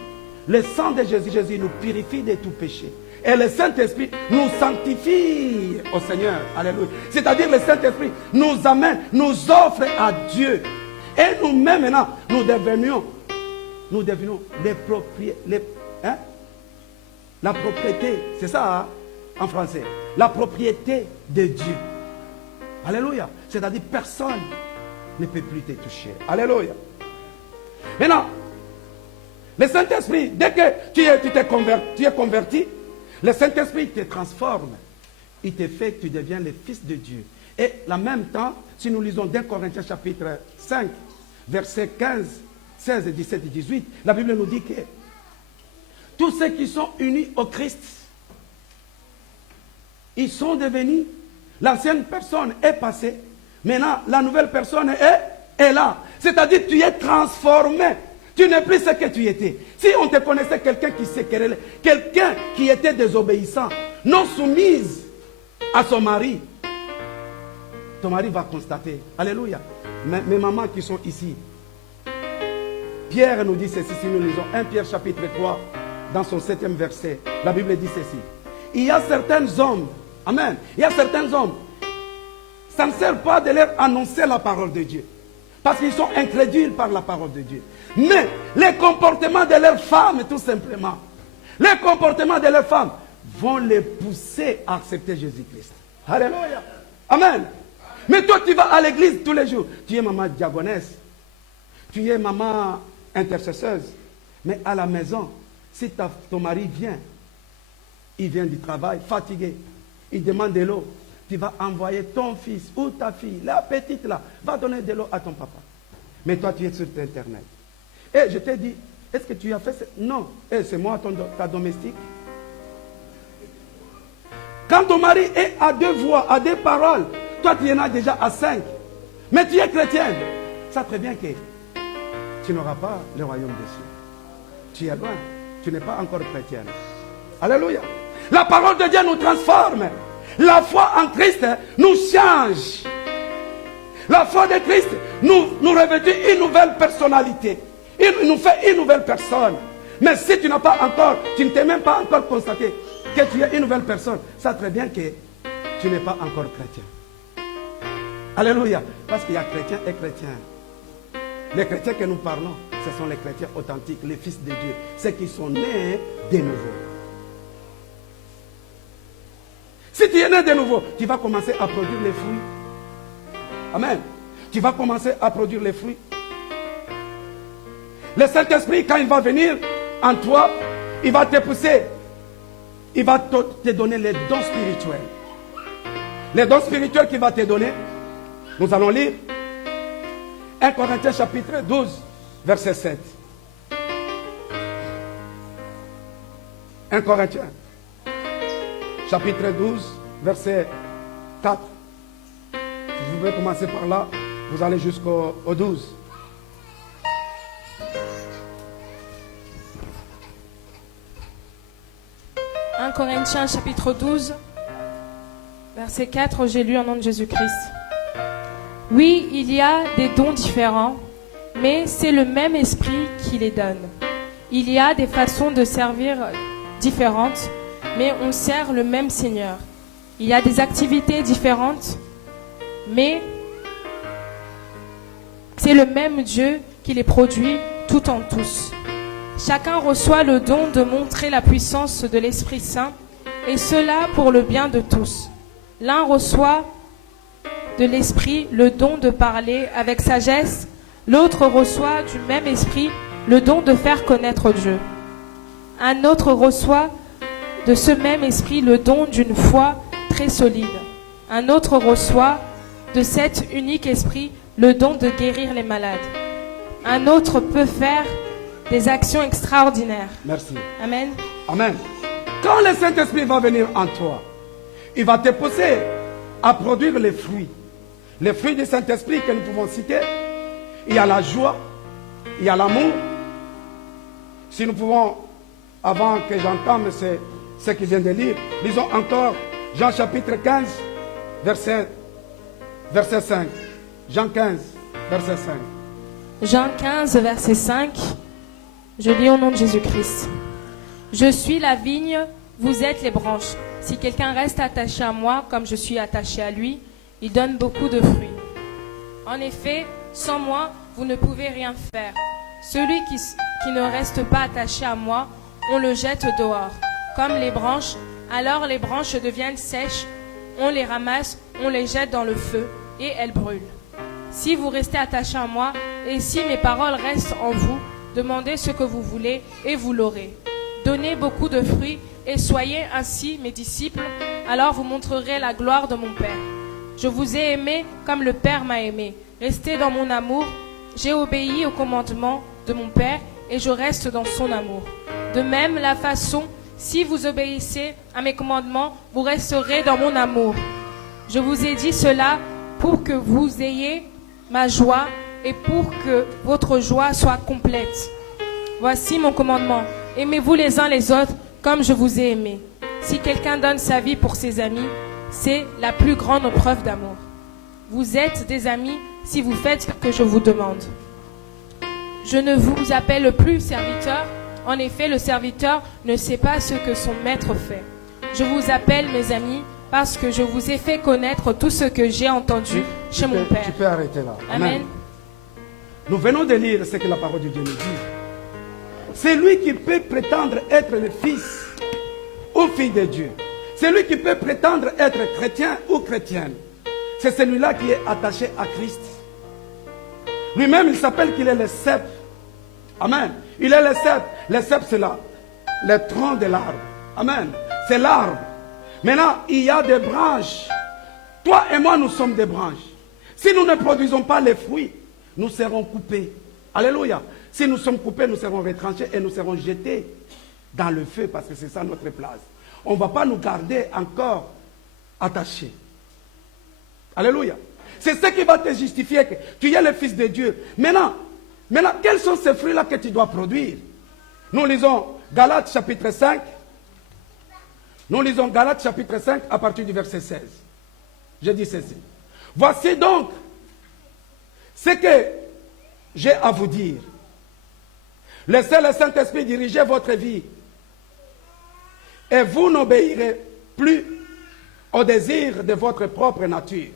le sang de Jésus nous purifie de tout péché. Et le Saint-Esprit nous sanctifie au Seigneur. Alléluia. C'est-à-dire, le Saint-Esprit nous amène, nous offre à Dieu. Et nous-mêmes, maintenant, nous devenons les propriétaires. La propriété, c'est ça, hein, en français. La propriété de Dieu. Alléluia. C'est-à-dire, personne ne peut plus te toucher. Alléluia. Maintenant, le Saint-Esprit, dès que tu es converti, le Saint-Esprit te transforme. Il te fait que tu deviens le Fils de Dieu. Et en même temps, si nous lisons 2 Corinthiens chapitre 5, versets 15, 16, 17 et 18, la Bible nous dit que tous ceux qui sont unis au Christ, ils sont devenus, l'ancienne personne est passée, maintenant la nouvelle personne est là. C'est-à-dire tu es transformé. Tu n'es plus ce que tu étais. Si on te connaissait quelqu'un qui se querellait, quelqu'un qui était désobéissant, non soumise à son mari, ton mari va constater. Alléluia. Mes mamans qui sont ici, Pierre nous dit ceci, si nous lisons 1 Pierre chapitre 3, dans son 7e verset, la Bible dit ceci. Il y a certains hommes, amen, il y a certains hommes, ça ne sert pas de leur annoncer la parole de Dieu, parce qu'ils sont incrédules par la parole de Dieu. Mais les comportements de leurs femmes, tout simplement, les comportements de leurs femmes vont les pousser à accepter Jésus-Christ. Alléluia. Amen. Mais toi, tu vas à l'église tous les jours. Tu es maman diagonesse. Tu es maman intercesseuse. Mais à la maison, si ton mari vient, il vient du travail, fatigué, il demande de l'eau, tu vas envoyer ton fils ou ta fille, la petite là, va donner de l'eau à ton papa. Mais toi, tu es sur Internet. Et je t'ai dit, est-ce que tu as fait ça? Non. Et c'est moi, ta domestique. Quand ton mari est à 2 voix, à 2 paroles, toi, tu en as déjà à 5. Mais tu es chrétienne. Ça très bien que tu n'auras pas le royaume des cieux. Tu es loin. Tu n'es pas encore chrétienne. Alléluia. La parole de Dieu nous transforme. La foi en Christ nous change. La foi de Christ nous revêtit une nouvelle personnalité. Il nous fait une nouvelle personne. Mais si tu n'as pas encore, tu ne t'es même pas encore constaté que tu es une nouvelle personne, ça très bien que tu n'es pas encore chrétien. Alléluia. Parce qu'il y a chrétiens et chrétiens. Les chrétiens que nous parlons, ce sont les chrétiens authentiques, les fils de Dieu, ceux qui sont nés de nouveau. Si tu es né de nouveau, tu vas commencer à produire les fruits. Amen. Tu vas commencer à produire les fruits. Le Saint-Esprit, quand il va venir en toi, il va te pousser. Il va te donner les dons spirituels. Les dons spirituels qu'il va te donner, nous allons lire 1 Corinthiens chapitre 12, verset 7. 1 Corinthiens chapitre 12, verset 4. Si vous voulez commencer par là, vous allez jusqu'au 12. « 1 Corinthiens chapitre 12, verset 4, j'ai lu en nom de Jésus-Christ. Oui, il y a des dons différents, mais c'est le même esprit qui les donne. Il y a des façons de servir différentes, mais on sert le même Seigneur. Il y a des activités différentes, mais c'est le même Dieu qui les produit tout en tous. Chacun reçoit le don de montrer la puissance de l'Esprit Saint, et cela pour le bien de tous. L'un reçoit de l'Esprit le don de parler avec sagesse, l'autre reçoit du même Esprit le don de faire connaître Dieu. Un autre reçoit de ce même Esprit le don d'une foi très solide. Un autre reçoit de cet unique Esprit le don de guérir les malades. Un autre peut faire des actions extraordinaires. Merci. Amen. Amen. Quand le Saint-Esprit va venir en toi, il va te pousser à produire les fruits. Les fruits du Saint-Esprit que nous pouvons citer, il y a la joie, il y a l'amour. Si nous pouvons, avant que j'entende ce qu'il vient de lire, lisons encore Jean chapitre 15, verset 5. Jean 15, verset 5. Jean 15, verset 5. Je lis au nom de Jésus-Christ. Je suis la vigne, vous êtes les branches. Si quelqu'un reste attaché à moi, comme je suis attaché à lui, il donne beaucoup de fruits. En effet, sans moi, vous ne pouvez rien faire. Celui qui ne reste pas attaché à moi, on le jette dehors, comme les branches. Alors les branches deviennent sèches, on les ramasse, on les jette dans le feu, et elles brûlent. Si vous restez attaché à moi, et si mes paroles restent en vous, demandez ce que vous voulez, et vous l'aurez. Donnez beaucoup de fruits, et soyez ainsi mes disciples, alors vous montrerez la gloire de mon Père. Je vous ai aimé comme le Père m'a aimé. Restez dans mon amour. J'ai obéi au commandement de mon Père, et je reste dans son amour. De même, la façon, si vous obéissez à mes commandements, vous resterez dans mon amour. Je vous ai dit cela pour que vous ayez ma joie et pour que votre joie soit complète. Voici mon commandement. Aimez-vous les uns les autres comme je vous ai aimé. Si quelqu'un donne sa vie pour ses amis, c'est la plus grande preuve d'amour. Vous êtes des amis si vous faites ce que je vous demande. Je ne vous appelle plus serviteur. En effet, le serviteur ne sait pas ce que son maître fait. Je vous appelle mes amis parce que je vous ai fait connaître tout ce que j'ai entendu chez mon Père. Tu peux arrêter là. Amen. Nous venons de lire ce que la parole de Dieu nous dit. C'est lui qui peut prétendre être le fils ou ou fille de Dieu, celui qui peut prétendre être chrétien ou chrétienne, c'est celui-là qui est attaché à Christ. Lui-même, il s'appelle qu'il est le cep. Amen. Il est le cep. Le cep, c'est là, le tronc de l'arbre. Amen. C'est l'arbre. Maintenant, il y a des branches. Toi et moi, nous sommes des branches. Si nous ne produisons pas les fruits, nous serons coupés. Alléluia. Si nous sommes coupés, nous serons retranchés et nous serons jetés dans le feu parce que c'est ça notre place. On ne va pas nous garder encore attachés. Alléluia. C'est ce qui va te justifier que tu es le Fils de Dieu. Maintenant, quels sont ces fruits-là que tu dois produire? Nous lisons Galates chapitre 5. Nous lisons Galates chapitre 5 à partir du verset 16. Je dis ceci. Voici donc ce que j'ai à vous dire. Laissez le Saint-Esprit diriger votre vie. Et vous n'obéirez plus au désir de votre propre nature.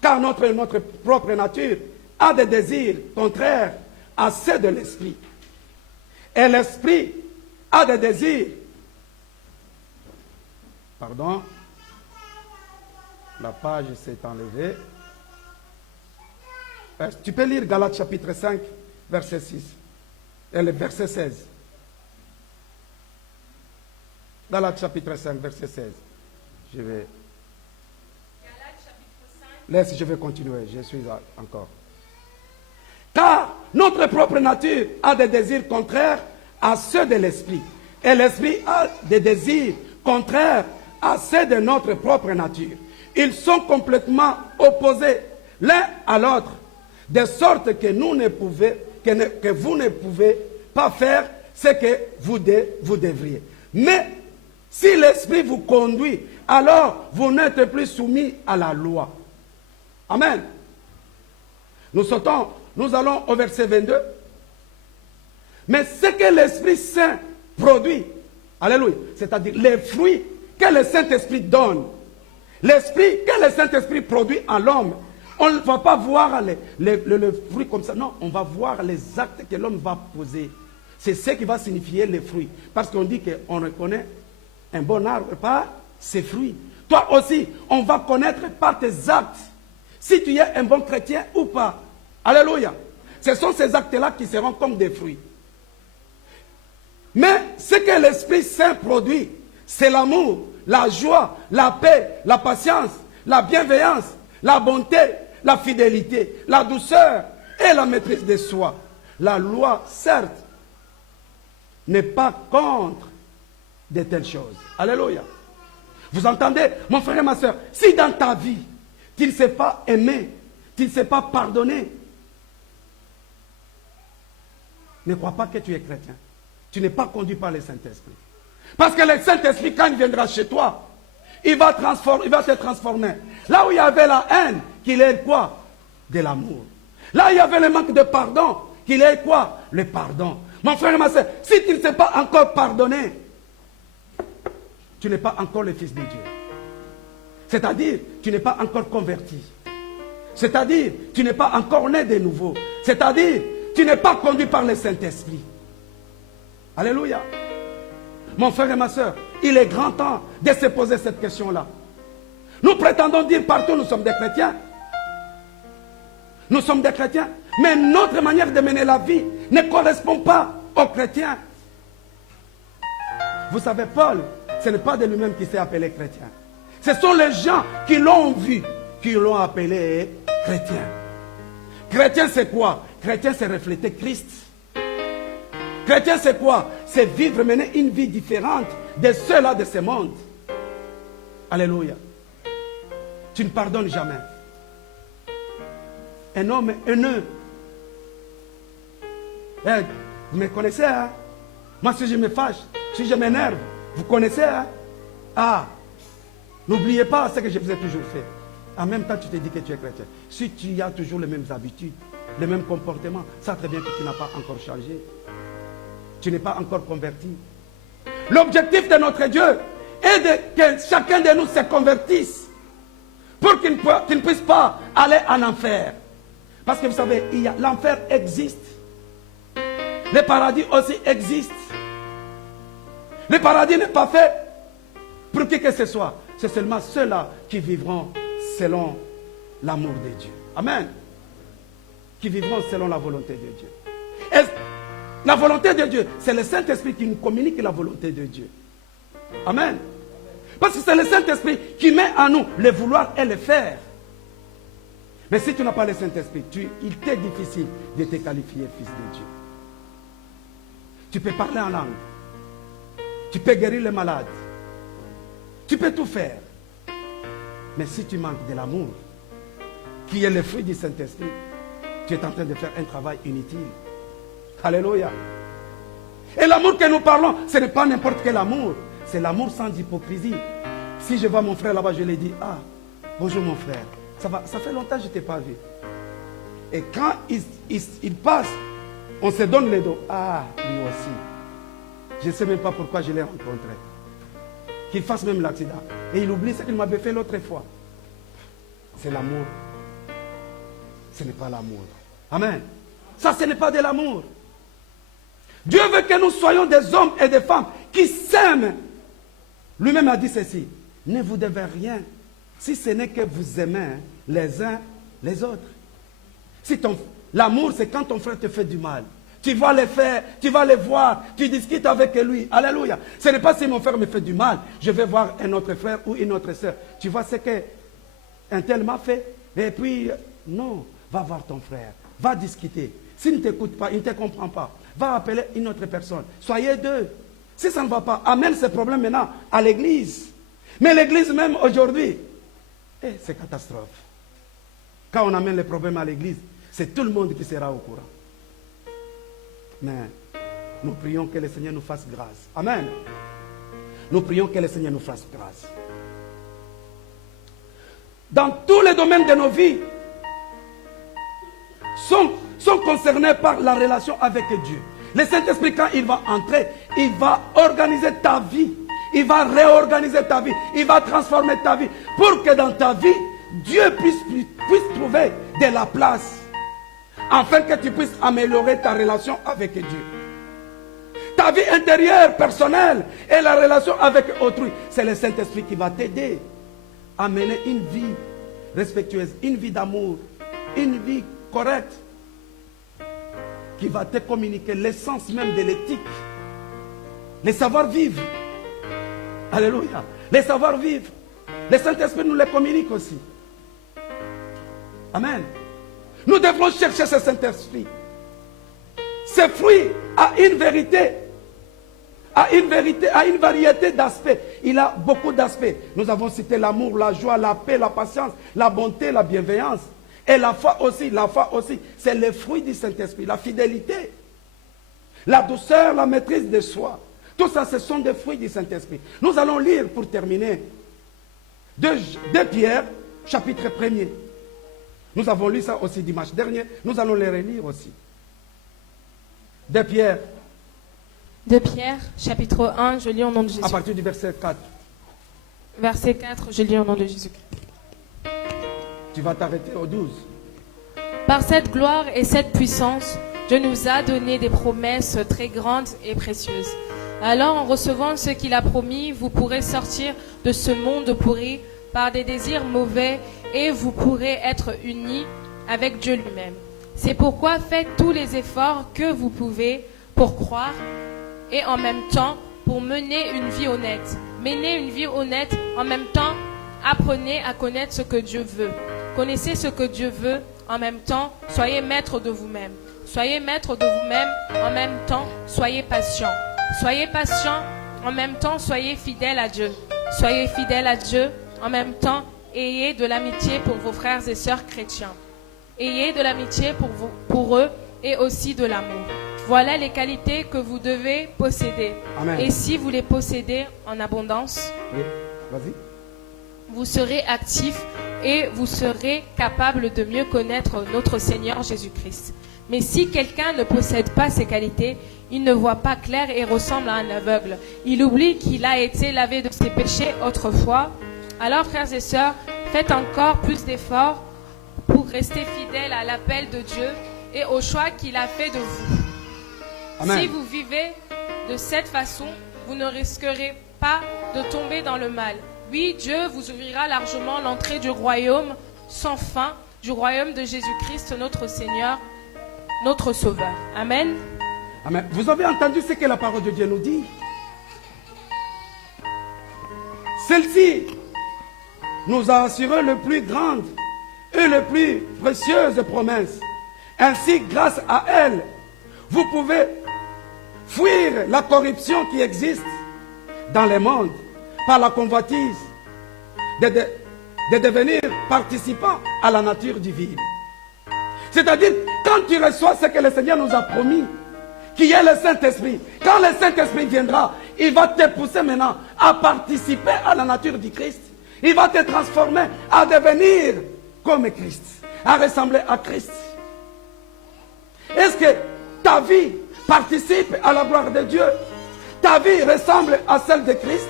Car notre propre nature a des désirs contraires à ceux de l'esprit. Et l'esprit a des désirs. Pardon. La page s'est enlevée. Tu peux lire Galates chapitre 5, verset 6. Et le verset 16. Galates chapitre 5, verset 16. Je vais... Laisse, je vais continuer. Je suis là encore. Car notre propre nature a des désirs contraires à ceux de l'esprit. Et l'esprit a des désirs contraires à ceux de notre propre nature. Ils sont complètement opposés l'un à l'autre, de sorte que vous ne pouvez pas faire ce que vous devriez. Mais si l'esprit vous conduit, alors vous n'êtes plus soumis à la loi. Amen. Nous allons au verset 22. Mais ce que l'Esprit Saint produit, alléluia, c'est-à-dire les fruits que le Saint-Esprit donne, l'Esprit que le Saint-Esprit produit en l'homme, on ne va pas voir le fruit comme ça. Non, on va voir les actes que l'homme va poser. C'est ce qui va signifier les fruits. Parce qu'on dit qu'on reconnaît un bon arbre par ses fruits. Toi aussi, on va connaître par tes actes si tu es un bon chrétien ou pas. Alléluia. Ce sont ces actes-là qui seront comme des fruits. Mais ce que l'Esprit Saint produit, c'est l'amour, la joie, la paix, la patience, la bienveillance, la bonté, la fidélité, la douceur et la maîtrise de soi. La loi, certes, n'est pas contre de telles choses. Alléluia. Vous entendez, mon frère et ma soeur, si dans ta vie, tu ne sais pas aimer, tu ne sais pas pardonner, ne crois pas que tu es chrétien. Tu n'es pas conduit par le Saint-Esprit. Parce que le Saint-Esprit, quand il viendra chez toi, il va te transformer. Là où il y avait la haine, qu'il est quoi? De l'amour. Là où il y avait le manque de pardon, qu'il est quoi? Le pardon. Mon frère et ma soeur, si tu ne sais pas encore pardonner, tu n'es pas encore le Fils de Dieu. C'est-à-dire, tu n'es pas encore converti. C'est-à-dire, tu n'es pas encore né de nouveau. C'est-à-dire, tu n'es pas conduit par le Saint-Esprit. Alléluia. Mon frère et ma soeur, il est grand temps de se poser cette question-là. Nous prétendons dire partout, nous sommes des chrétiens. Nous sommes des chrétiens. Mais notre manière de mener la vie ne correspond pas aux chrétiens. Vous savez, Paul, ce n'est pas de lui-même qui s'est appelé chrétien. Ce sont les gens qui l'ont vu, qui l'ont appelé chrétien. Chrétien, c'est quoi? Chrétien, c'est refléter Christ. Chrétien, c'est quoi? C'est vivre, mener une vie différente de ceux-là de ce monde. Alléluia. Tu ne pardonnes jamais. Un homme haineux. Vous me connaissez, hein? Moi, si je me fâche, si je m'énerve, vous connaissez, hein? Ah, n'oubliez pas ce que je vous ai toujours fait. En même temps, tu te dis que tu es chrétien. Si tu as toujours les mêmes habitudes, les mêmes comportements, ça très bien que tu n'as pas encore changé. Tu n'es pas encore converti. L'objectif de notre Dieu est que chacun de nous se convertisse pour qu'il ne puisse pas aller en enfer. Parce que vous savez, l'enfer existe. Le paradis aussi existe. Le paradis n'est pas fait pour qui que ce soit. C'est seulement ceux-là qui vivront selon l'amour de Dieu. Amen. Qui vivront selon la volonté de Dieu. Et la volonté de Dieu, c'est le Saint-Esprit qui nous communique la volonté de Dieu. Amen. Parce que c'est le Saint-Esprit qui met en nous le vouloir et le faire. Mais si tu n'as pas le Saint-Esprit, il t'est difficile de te qualifier fils de Dieu. Tu peux parler en langue. Tu peux guérir les malades. Tu peux tout faire. Mais si tu manques de l'amour, qui est le fruit du Saint-Esprit, tu es en train de faire un travail inutile. Alléluia. Et l'amour que nous parlons, ce n'est pas n'importe quel amour. C'est l'amour sans hypocrisie. Si je vois mon frère là-bas, je lui dis, ah, bonjour mon frère. Ça fait longtemps que je ne t'ai pas vu. Et quand il passe, on se donne les dos. Ah, lui aussi. Je ne sais même pas pourquoi je l'ai rencontré. Qu'il fasse même l'accident. Et il oublie ce qu'il m'avait fait l'autre fois. C'est l'amour. Ce n'est pas l'amour. Amen. Ça, ce n'est pas de l'amour. Dieu veut que nous soyons des hommes et des femmes qui s'aiment. Lui-même a dit ceci. Ne vous devez rien si ce n'est que vous aimez les uns les autres. L'amour, c'est quand ton frère te fait du mal. Tu vas le faire, tu vas le voir, tu discutes avec lui. Alléluia. Ce n'est pas si mon frère me fait du mal, je vais voir un autre frère ou une autre soeur. Tu vois ce qu'un tel m'a fait. Et puis, non, va voir ton frère, va discuter. S'il ne t'écoute pas, il ne te comprend pas, va appeler une autre personne. Soyez deux. Si ça ne va pas, amène ce problème maintenant à l'église. Mais l'église même aujourd'hui, c'est catastrophe. Quand on amène les problèmes à l'église, c'est tout le monde qui sera au courant. Mais nous prions que le Seigneur nous fasse grâce. Amen. Nous prions que le Seigneur nous fasse grâce. Dans tous les domaines de nos vies, sont concernés par la relation avec Dieu. Le Saint-Esprit, quand il va entrer, il va organiser ta vie. Il va réorganiser ta vie. Il va transformer ta vie. Pour que dans ta vie, Dieu puisse trouver de la place. Afin que tu puisses améliorer ta relation avec Dieu. Ta vie intérieure, personnelle et la relation avec autrui. C'est le Saint-Esprit qui va t'aider à mener une vie respectueuse, une vie d'amour, une vie correcte. Qui va te communiquer l'essence même de l'éthique. Les savoir-vivre. Alléluia. Les savoir-vivre. Le Saint-Esprit nous les communique aussi. Amen. Nous devrons chercher ce Saint-Esprit. Ce fruit a une vérité. A une variété d'aspects. Il a beaucoup d'aspects. Nous avons cité l'amour, la joie, la paix, la patience, la bonté, la bienveillance. Et la foi aussi, c'est le fruit du Saint-Esprit, la fidélité, la douceur, la maîtrise de soi. Tout ça, ce sont des fruits du Saint-Esprit. Nous allons lire pour terminer 2 Pierre, chapitre 1er. Nous avons lu ça aussi dimanche dernier. Nous allons les relire aussi. 2 Pierre. 2 Pierre, chapitre 1, je lis au nom de Jésus. À partir du verset 4. Verset 4, je lis au nom de Jésus. Tu vas t'arrêter au 12. Par cette gloire et cette puissance, Dieu nous a donné des promesses très grandes et précieuses. Alors, en recevant ce qu'il a promis, vous pourrez sortir de ce monde pourri par des désirs mauvais et vous pourrez être unis avec Dieu lui-même. C'est pourquoi faites tous les efforts que vous pouvez pour croire et en même temps pour mener une vie honnête. Menez une vie honnête en même temps, apprenez à connaître ce que Dieu veut. Connaissez ce que Dieu veut, en même temps, soyez maître de vous-même. Soyez maître de vous-même, en même temps, soyez patient. Soyez patient, en même temps, soyez fidèle à Dieu. Soyez fidèle à Dieu, en même temps, ayez de l'amitié pour vos frères et sœurs chrétiens. Ayez de l'amitié pour eux et aussi de l'amour. Voilà les qualités que vous devez posséder. Amen. Et si vous les possédez en abondance, Oui, vas-y. vous serez actifs et vous serez capable de mieux connaître notre Seigneur Jésus-Christ. Mais si quelqu'un ne possède pas ces qualités, il ne voit pas clair et ressemble à un aveugle. Il oublie qu'il a été lavé de ses péchés autrefois. Alors, frères et sœurs, faites encore plus d'efforts pour rester fidèles à l'appel de Dieu et au choix qu'il a fait de vous. Amen. Si vous vivez de cette façon, vous ne risquerez pas de tomber dans le mal. Oui, Dieu vous ouvrira largement l'entrée du royaume sans fin, du royaume de Jésus-Christ, notre Seigneur, notre Sauveur. Amen. Amen. Vous avez entendu ce que la parole de Dieu nous dit? Celle-ci nous a assuré le plus grande et le plus précieuse promesse. Ainsi, grâce à elle, vous pouvez fuir la corruption qui existe dans le monde par la convoitise de devenir participant à la nature divine. C'est-à-dire, quand tu reçois ce que le Seigneur nous a promis, qui est le Saint-Esprit, quand le Saint-Esprit viendra, il va te pousser maintenant à participer à la nature du Christ. Il va te transformer à devenir comme Christ, à ressembler à Christ. Est-ce que ta vie participe à la gloire de Dieu? Ta vie ressemble à celle de Christ?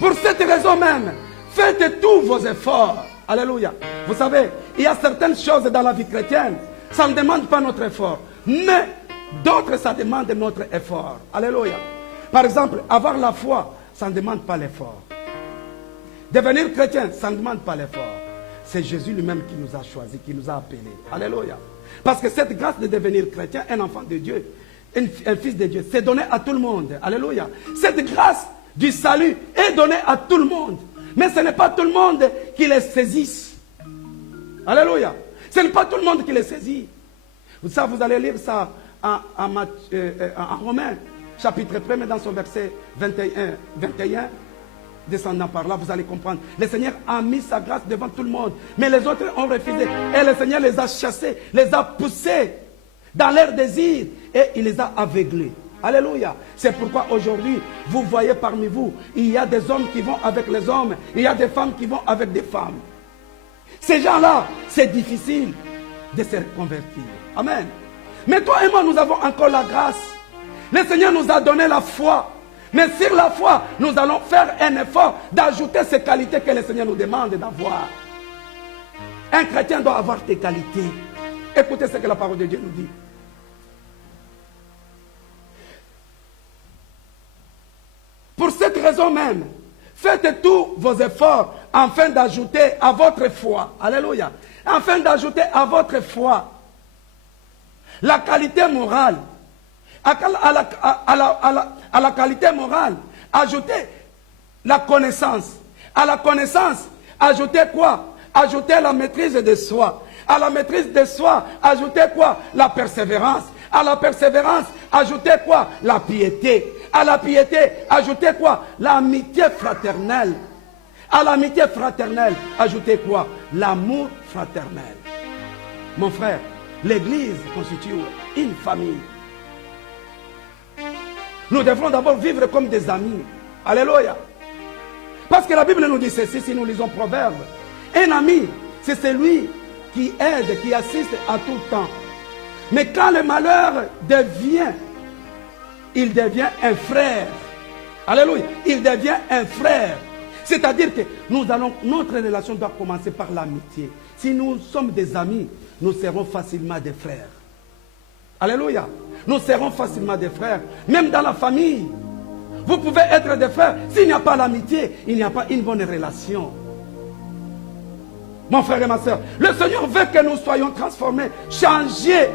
Pour cette raison même, faites tous vos efforts. Alléluia. Vous savez, il y a certaines choses dans la vie chrétienne, ça ne demande pas notre effort. Mais d'autres, ça demande notre effort. Alléluia. Par exemple, avoir la foi, ça ne demande pas l'effort. Devenir chrétien, ça ne demande pas l'effort. C'est Jésus lui-même qui nous a choisis, qui nous a appelés. Alléluia. Parce que cette grâce de devenir chrétien, un enfant de Dieu, un fils de Dieu, c'est donné à tout le monde. Alléluia. Cette grâce du salut est donnée à tout le monde. Mais ce n'est pas tout le monde qui les saisisse. Alléluia. Ce n'est pas tout le monde qui les saisit. Ça, vous allez lire ça en Romains, chapitre 1, dans son verset 21. Descendant par là, vous allez comprendre. Le Seigneur a mis sa grâce devant tout le monde. Mais les autres ont refusé. Et le Seigneur les a chassés, les a poussés dans leurs désirs. Et il les a aveuglés. Alléluia. C'est pourquoi aujourd'hui, vous voyez parmi vous, il y a des hommes qui vont avec les hommes. Il y a des femmes qui vont avec des femmes. Ces gens-là, c'est difficile de se convertir. Amen. Mais toi et moi, nous avons encore la grâce. Le Seigneur nous a donné la foi. Mais sur la foi, nous allons faire un effort d'ajouter ces qualités que le Seigneur nous demande d'avoir. Un chrétien doit avoir des qualités. Écoutez ce que la parole de Dieu nous dit. Pour cette raison même, faites tous vos efforts afin d'ajouter à votre foi. Alléluia. Afin d'ajouter à votre foi la qualité morale. À la qualité morale, ajoutez la connaissance. À la connaissance, ajoutez quoi? Ajoutez la maîtrise de soi. À la maîtrise de soi, ajoutez quoi? La persévérance. À la persévérance, ajoutez quoi? La piété. À la piété, ajoutez quoi? L'amitié fraternelle. À l'amitié fraternelle, ajoutez quoi? L'amour fraternel. Mon frère, l'Église constitue une famille. Nous devrons d'abord vivre comme des amis. Alléluia. Parce que la Bible nous dit ceci, si nous lisons Proverbes. Un ami, c'est celui qui aide, qui assiste à tout temps. Mais quand le malheur devient, il devient un frère. Alléluia. Il devient un frère. C'est-à-dire que notre relation doit commencer par l'amitié. Si nous sommes des amis, nous serons facilement des frères. Alléluia. Nous serons facilement des frères. Même dans la famille. Vous pouvez être des frères. S'il n'y a pas l'amitié, il n'y a pas une bonne relation. Mon frère et ma soeur, le Seigneur veut que nous soyons transformés, changés.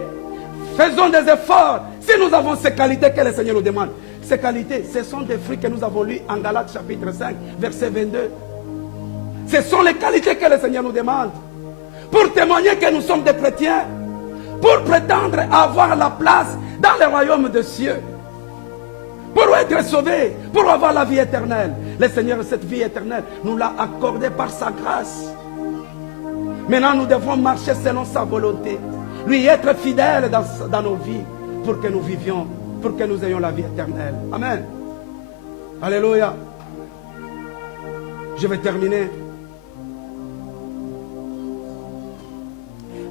Faisons des efforts. Si nous avons ces qualités que le Seigneur nous demande. Ces qualités, ce sont des fruits que nous avons lus en Galates chapitre 5, verset 22. Ce sont les qualités que le Seigneur nous demande. Pour témoigner que nous sommes des chrétiens. Pour prétendre avoir la place dans le royaume des cieux. Pour être sauvés, pour avoir la vie éternelle. Le Seigneur, cette vie éternelle, nous l'a accordée par sa grâce. Maintenant, nous devons marcher selon sa volonté. Lui être fidèle dans nos vies pour que nous vivions, pour que nous ayons la vie éternelle. Amen. Alléluia. Je vais terminer.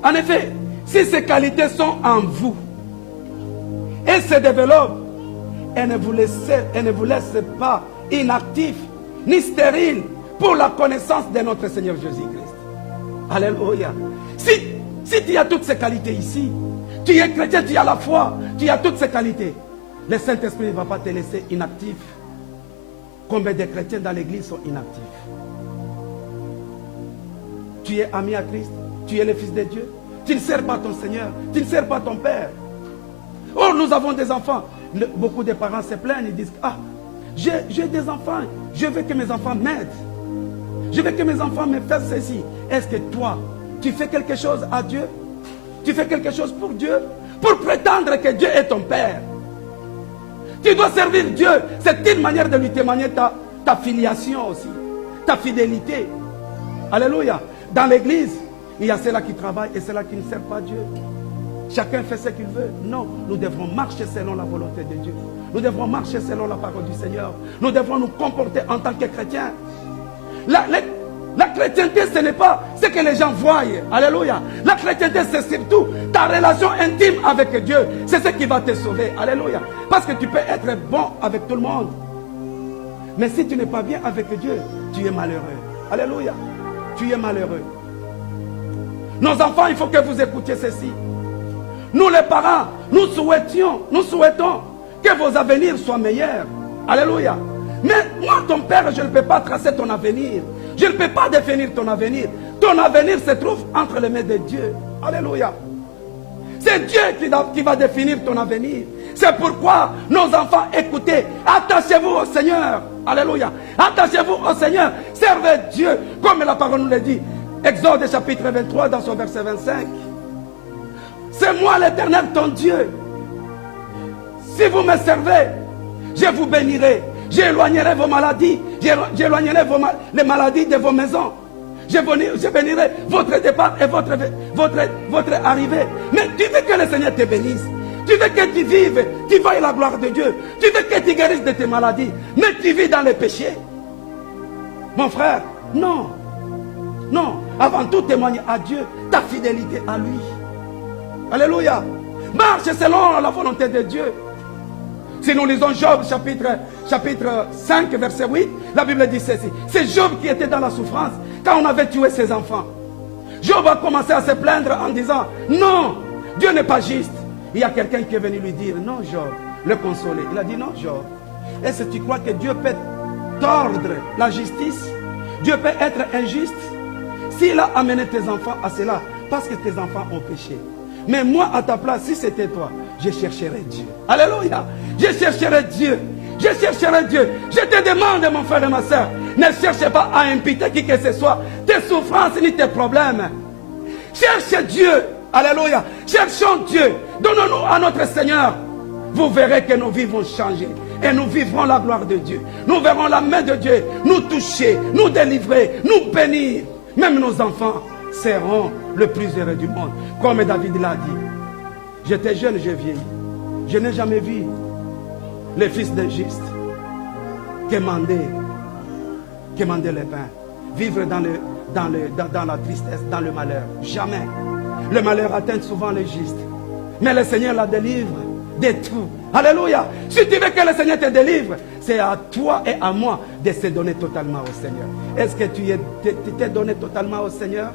En effet, si ces qualités sont en vous et se développent, et ne vous laissez pas inactifs ni stériles pour la connaissance de notre Seigneur Jésus-Christ. Alléluia. Si tu as toutes ces qualités ici, tu es chrétien, tu as la foi, tu as toutes ces qualités, le Saint-Esprit ne va pas te laisser inactif. Combien de chrétiens dans l'église sont inactifs? Tu es ami à Christ, tu es le Fils de Dieu, tu ne sers pas ton Seigneur, tu ne sers pas ton Père. Or, nous avons des enfants. Beaucoup de parents se plaignent, ils disent, ah, j'ai des enfants, je veux que mes enfants m'aident. Je veux que mes enfants me fassent ceci. Est-ce que toi, tu fais quelque chose à Dieu? Tu fais quelque chose pour Dieu? Pour prétendre que Dieu est ton Père. Tu dois servir Dieu. C'est une manière de lui témoigner ta filiation aussi, ta fidélité. Alléluia. Dans l'église, il y a ceux-là qui travaillent et ceux-là qui ne servent pas Dieu. Chacun fait ce qu'il veut. Non, nous devrons marcher selon la volonté de Dieu. Nous devrons marcher selon la parole du Seigneur. Nous devrons nous comporter en tant que chrétiens. La chrétienté, ce n'est pas ce que les gens voient. Alléluia. La chrétienté, c'est surtout ta relation intime avec Dieu. C'est ce qui va te sauver. Alléluia. Parce que tu peux être bon avec tout le monde. Mais si tu n'es pas bien avec Dieu, tu es malheureux. Alléluia. Tu es malheureux. Nos enfants, il faut que vous écoutiez ceci. Nous les parents, nous souhaitons que vos avenirs soient meilleurs. Alléluia. Mais moi, ton père, je ne peux pas tracer ton avenir. Je ne peux pas définir ton avenir. Ton avenir se trouve entre les mains de Dieu. Alléluia. C'est Dieu qui va définir ton avenir. C'est pourquoi nos enfants, écoutez, attachez-vous au Seigneur. Alléluia. Attachez-vous au Seigneur. Servez Dieu, comme la parole nous le dit. Exode chapitre 23, dans son verset 25. C'est moi l'Éternel, ton Dieu. Si vous me servez, je vous bénirai. J'éloignerai vos maladies. J'éloignerai les maladies de vos maisons. Je bénirai votre départ et votre arrivée. Mais tu veux que le Seigneur te bénisse. Tu veux que tu vives, tu veuilles la gloire de Dieu. Tu veux que tu guérisses de tes maladies. Mais tu vis dans les péchés. Mon frère, non. Non. Avant tout, témoigne à Dieu ta fidélité à lui. Alléluia. Marche selon la volonté de Dieu. Si nous lisons Job chapitre 5 verset 8, la Bible dit ceci. C'est Job qui était dans la souffrance quand on avait tué ses enfants. Job a commencé à se plaindre en disant, non, Dieu n'est pas juste. Il y a quelqu'un qui est venu lui dire, non Job, le consoler. Il a dit, non Job, est-ce que tu crois que Dieu peut tordre la justice? Dieu peut être injuste? S'il a amené tes enfants à cela, parce que tes enfants ont péché. Mais moi, à ta place, si c'était toi, je chercherais Dieu. Alléluia. Je chercherais Dieu. Je chercherai Dieu. Je te demande, mon frère et ma soeur, ne cherche pas à imputer qui que ce soit tes souffrances ni tes problèmes. Cherche Dieu. Alléluia. Cherchons Dieu. Donnons-nous à notre Seigneur. Vous verrez que nos vies vont changer. Et nous vivrons la gloire de Dieu. Nous verrons la main de Dieu nous toucher, nous délivrer, nous bénir. Même nos enfants seront le plus heureux du monde. Comme David l'a dit. J'étais jeune, j'ai vieilli. Je n'ai jamais vu les fils de juste quémander le pain, vivre dans la tristesse, dans le malheur. Jamais. Le malheur atteint souvent les justes. Mais le Seigneur la délivre de tout. Alléluia. Si tu veux que le Seigneur te délivre, c'est à toi et à moi de se donner totalement au Seigneur. Est-ce que tu t'es donné totalement au Seigneur?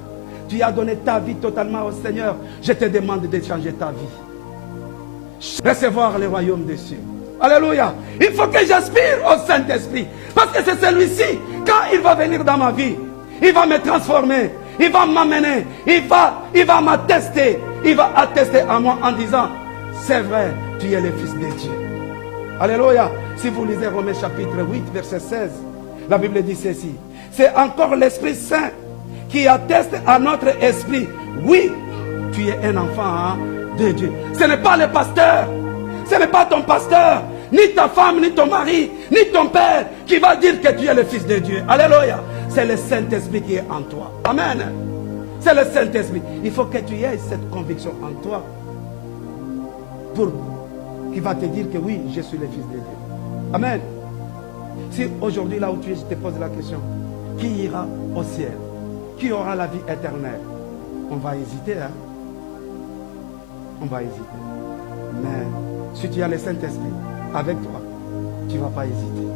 Tu as donné ta vie totalement au Seigneur. Je te demande de changer ta vie. Recevoir le royaume des cieux. Alléluia. Il faut que j'aspire au Saint-Esprit. Parce que c'est celui-ci, quand il va venir dans ma vie, il va me transformer. Il va m'amener. Il va m'attester. Il va attester à moi en disant, c'est vrai, tu es le Fils de Dieu. Alléluia. Si vous lisez Romains chapitre 8, verset 16, la Bible dit ceci. C'est encore l'Esprit Saint qui atteste à notre esprit. Oui, tu es un enfant de Dieu. Ce n'est pas le pasteur. Ce n'est pas ton pasteur, ni ta femme, ni ton mari, ni ton père qui va dire que tu es le Fils de Dieu. Alléluia. C'est le Saint-Esprit qui est en toi. Amen. C'est le Saint-Esprit. Il faut que tu aies cette conviction en toi. Qui va te dire que oui, je suis le Fils de Dieu. Amen. Si aujourd'hui, là où tu es, je te pose la question. Qui ira au ciel? Qui aura la vie éternelle? On va hésiter, hein? On va hésiter. Mais si tu as le Saint-Esprit avec toi, tu ne vas pas hésiter.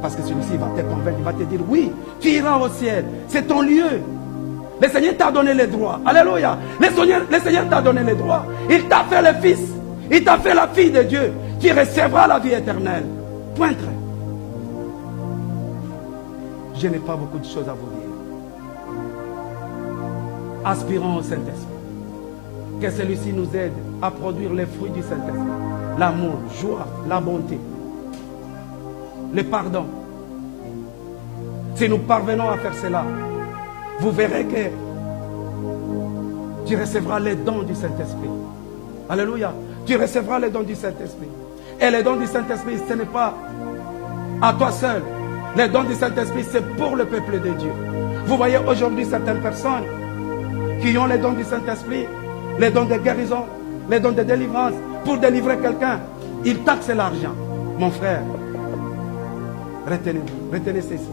Parce que celui-ci va te convaincre, il va te dire, oui, tu iras au ciel. C'est ton lieu. Le Seigneur t'a donné les droits. Alléluia. Le Seigneur t'a donné les droits. Il t'a fait le Fils. Il t'a fait la fille de Dieu. Qui recevra la vie éternelle. Pointre. je n'ai pas beaucoup de choses à vous dire. Aspirons au Saint-Esprit. Que celui-ci nous aide à produire les fruits du Saint-Esprit. L'amour, joie, la bonté, le pardon. Si nous parvenons à faire cela, vous verrez que tu recevras les dons du Saint-Esprit. Alléluia. Tu recevras les dons du Saint-Esprit. Et les dons du Saint-Esprit, ce n'est pas à toi seul. Les dons du Saint-Esprit, c'est pour le peuple de Dieu. Vous voyez aujourd'hui certaines personnes qui ont les dons du Saint-Esprit, les dons de guérison, les dons de délivrance, pour délivrer quelqu'un. Ils taxent l'argent. Mon frère, retenez-vous, retenez ceci.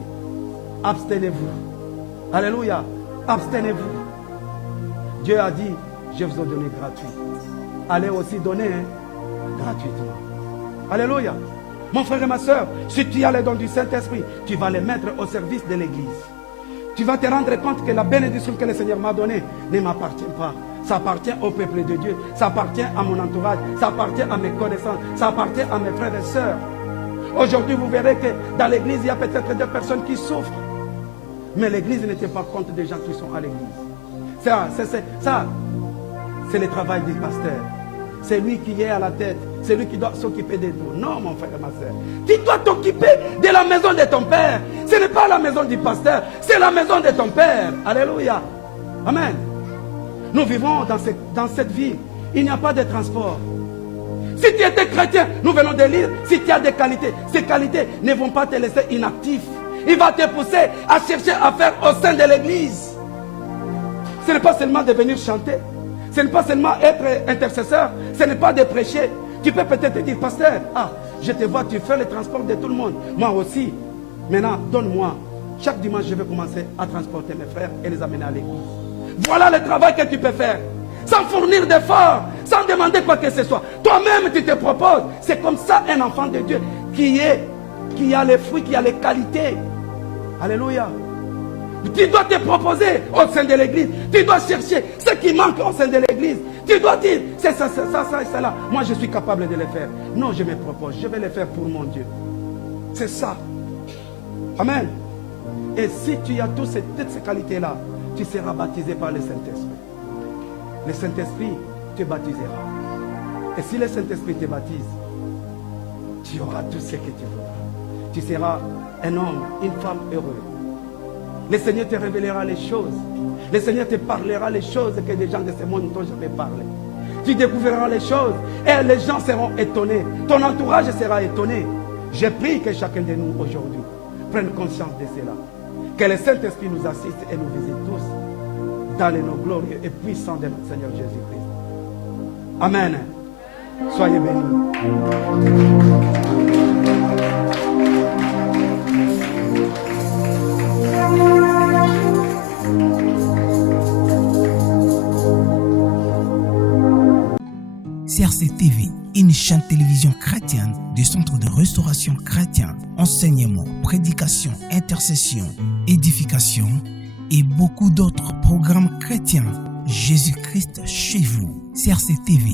Abstenez-vous. Alléluia. Abstenez-vous. Dieu a dit, je vous ai donné gratuit. Allez aussi donner gratuitement. Alléluia. Mon frère et ma soeur, si tu as les dons du Saint-Esprit, tu vas les mettre au service de l'Église. Tu vas te rendre compte que la bénédiction que le Seigneur m'a donnée ne m'appartient pas. Ça appartient au peuple de Dieu. Ça appartient à mon entourage. Ça appartient à mes connaissances. Ça appartient à mes frères et sœurs. Aujourd'hui, vous verrez que dans l'église, il y a peut-être des personnes qui souffrent. Mais l'église ne tient pas compte des gens qui sont à l'église. Ça, c'est le travail du pasteur. C'est lui qui est à la tête. C'est lui qui doit s'occuper de nous. Non, mon frère et ma soeur. Tu dois t'occuper de la maison de ton père. Ce n'est pas la maison du pasteur. C'est la maison de ton père. Alléluia. Amen. Nous vivons dans cette vie. Il n'y a pas de transport. Si tu étais chrétien, nous venons de lire, si tu as des qualités, ces qualités ne vont pas te laisser inactif. Il va te pousser à chercher à faire au sein de l'église. Ce n'est pas seulement de venir chanter. Ce n'est pas seulement être intercesseur. Ce n'est pas de prêcher. Tu peux peut-être te dire, pasteur, je te vois, tu fais le transport de tout le monde. Moi aussi. Maintenant, donne-moi. Chaque dimanche, je vais commencer à transporter mes frères et les amener à l'église. Voilà le travail que tu peux faire. Sans fournir d'efforts, sans demander quoi que ce soit. Toi-même, tu te proposes. C'est comme ça un enfant de Dieu qui a les fruits, qui a les qualités. Alléluia. Tu dois te proposer au sein de l'église. Tu dois chercher ce qui manque au sein de l'église. Tu dois dire, c'est ça et ça. Moi, je suis capable de le faire. Non, je me propose. Je vais le faire pour mon Dieu. C'est ça. Amen. Et si tu as toutes ces qualités-là, tu seras baptisé par le Saint-Esprit. Le Saint-Esprit te baptisera. Et si le Saint-Esprit te baptise, tu auras tout ce que tu voudras. Tu seras un homme, une femme heureux. Le Seigneur te révélera les choses. Le Seigneur te parlera les choses que des gens de ce monde n'ont jamais parlé. Tu découvriras les choses et les gens seront étonnés. Ton entourage sera étonné. Je prie que chacun de nous aujourd'hui prenne conscience de cela. Que le Saint-Esprit nous assiste et nous visite tous dans les noms glorieux et puissants de notre Seigneur Jésus-Christ. Amen. Soyez bénis. CRC TV, une chaîne télévision chrétienne du Centre de restauration chrétien, enseignement, prédication, intercession, édification et beaucoup d'autres programmes chrétiens. Jésus-Christ chez vous. CRC TV,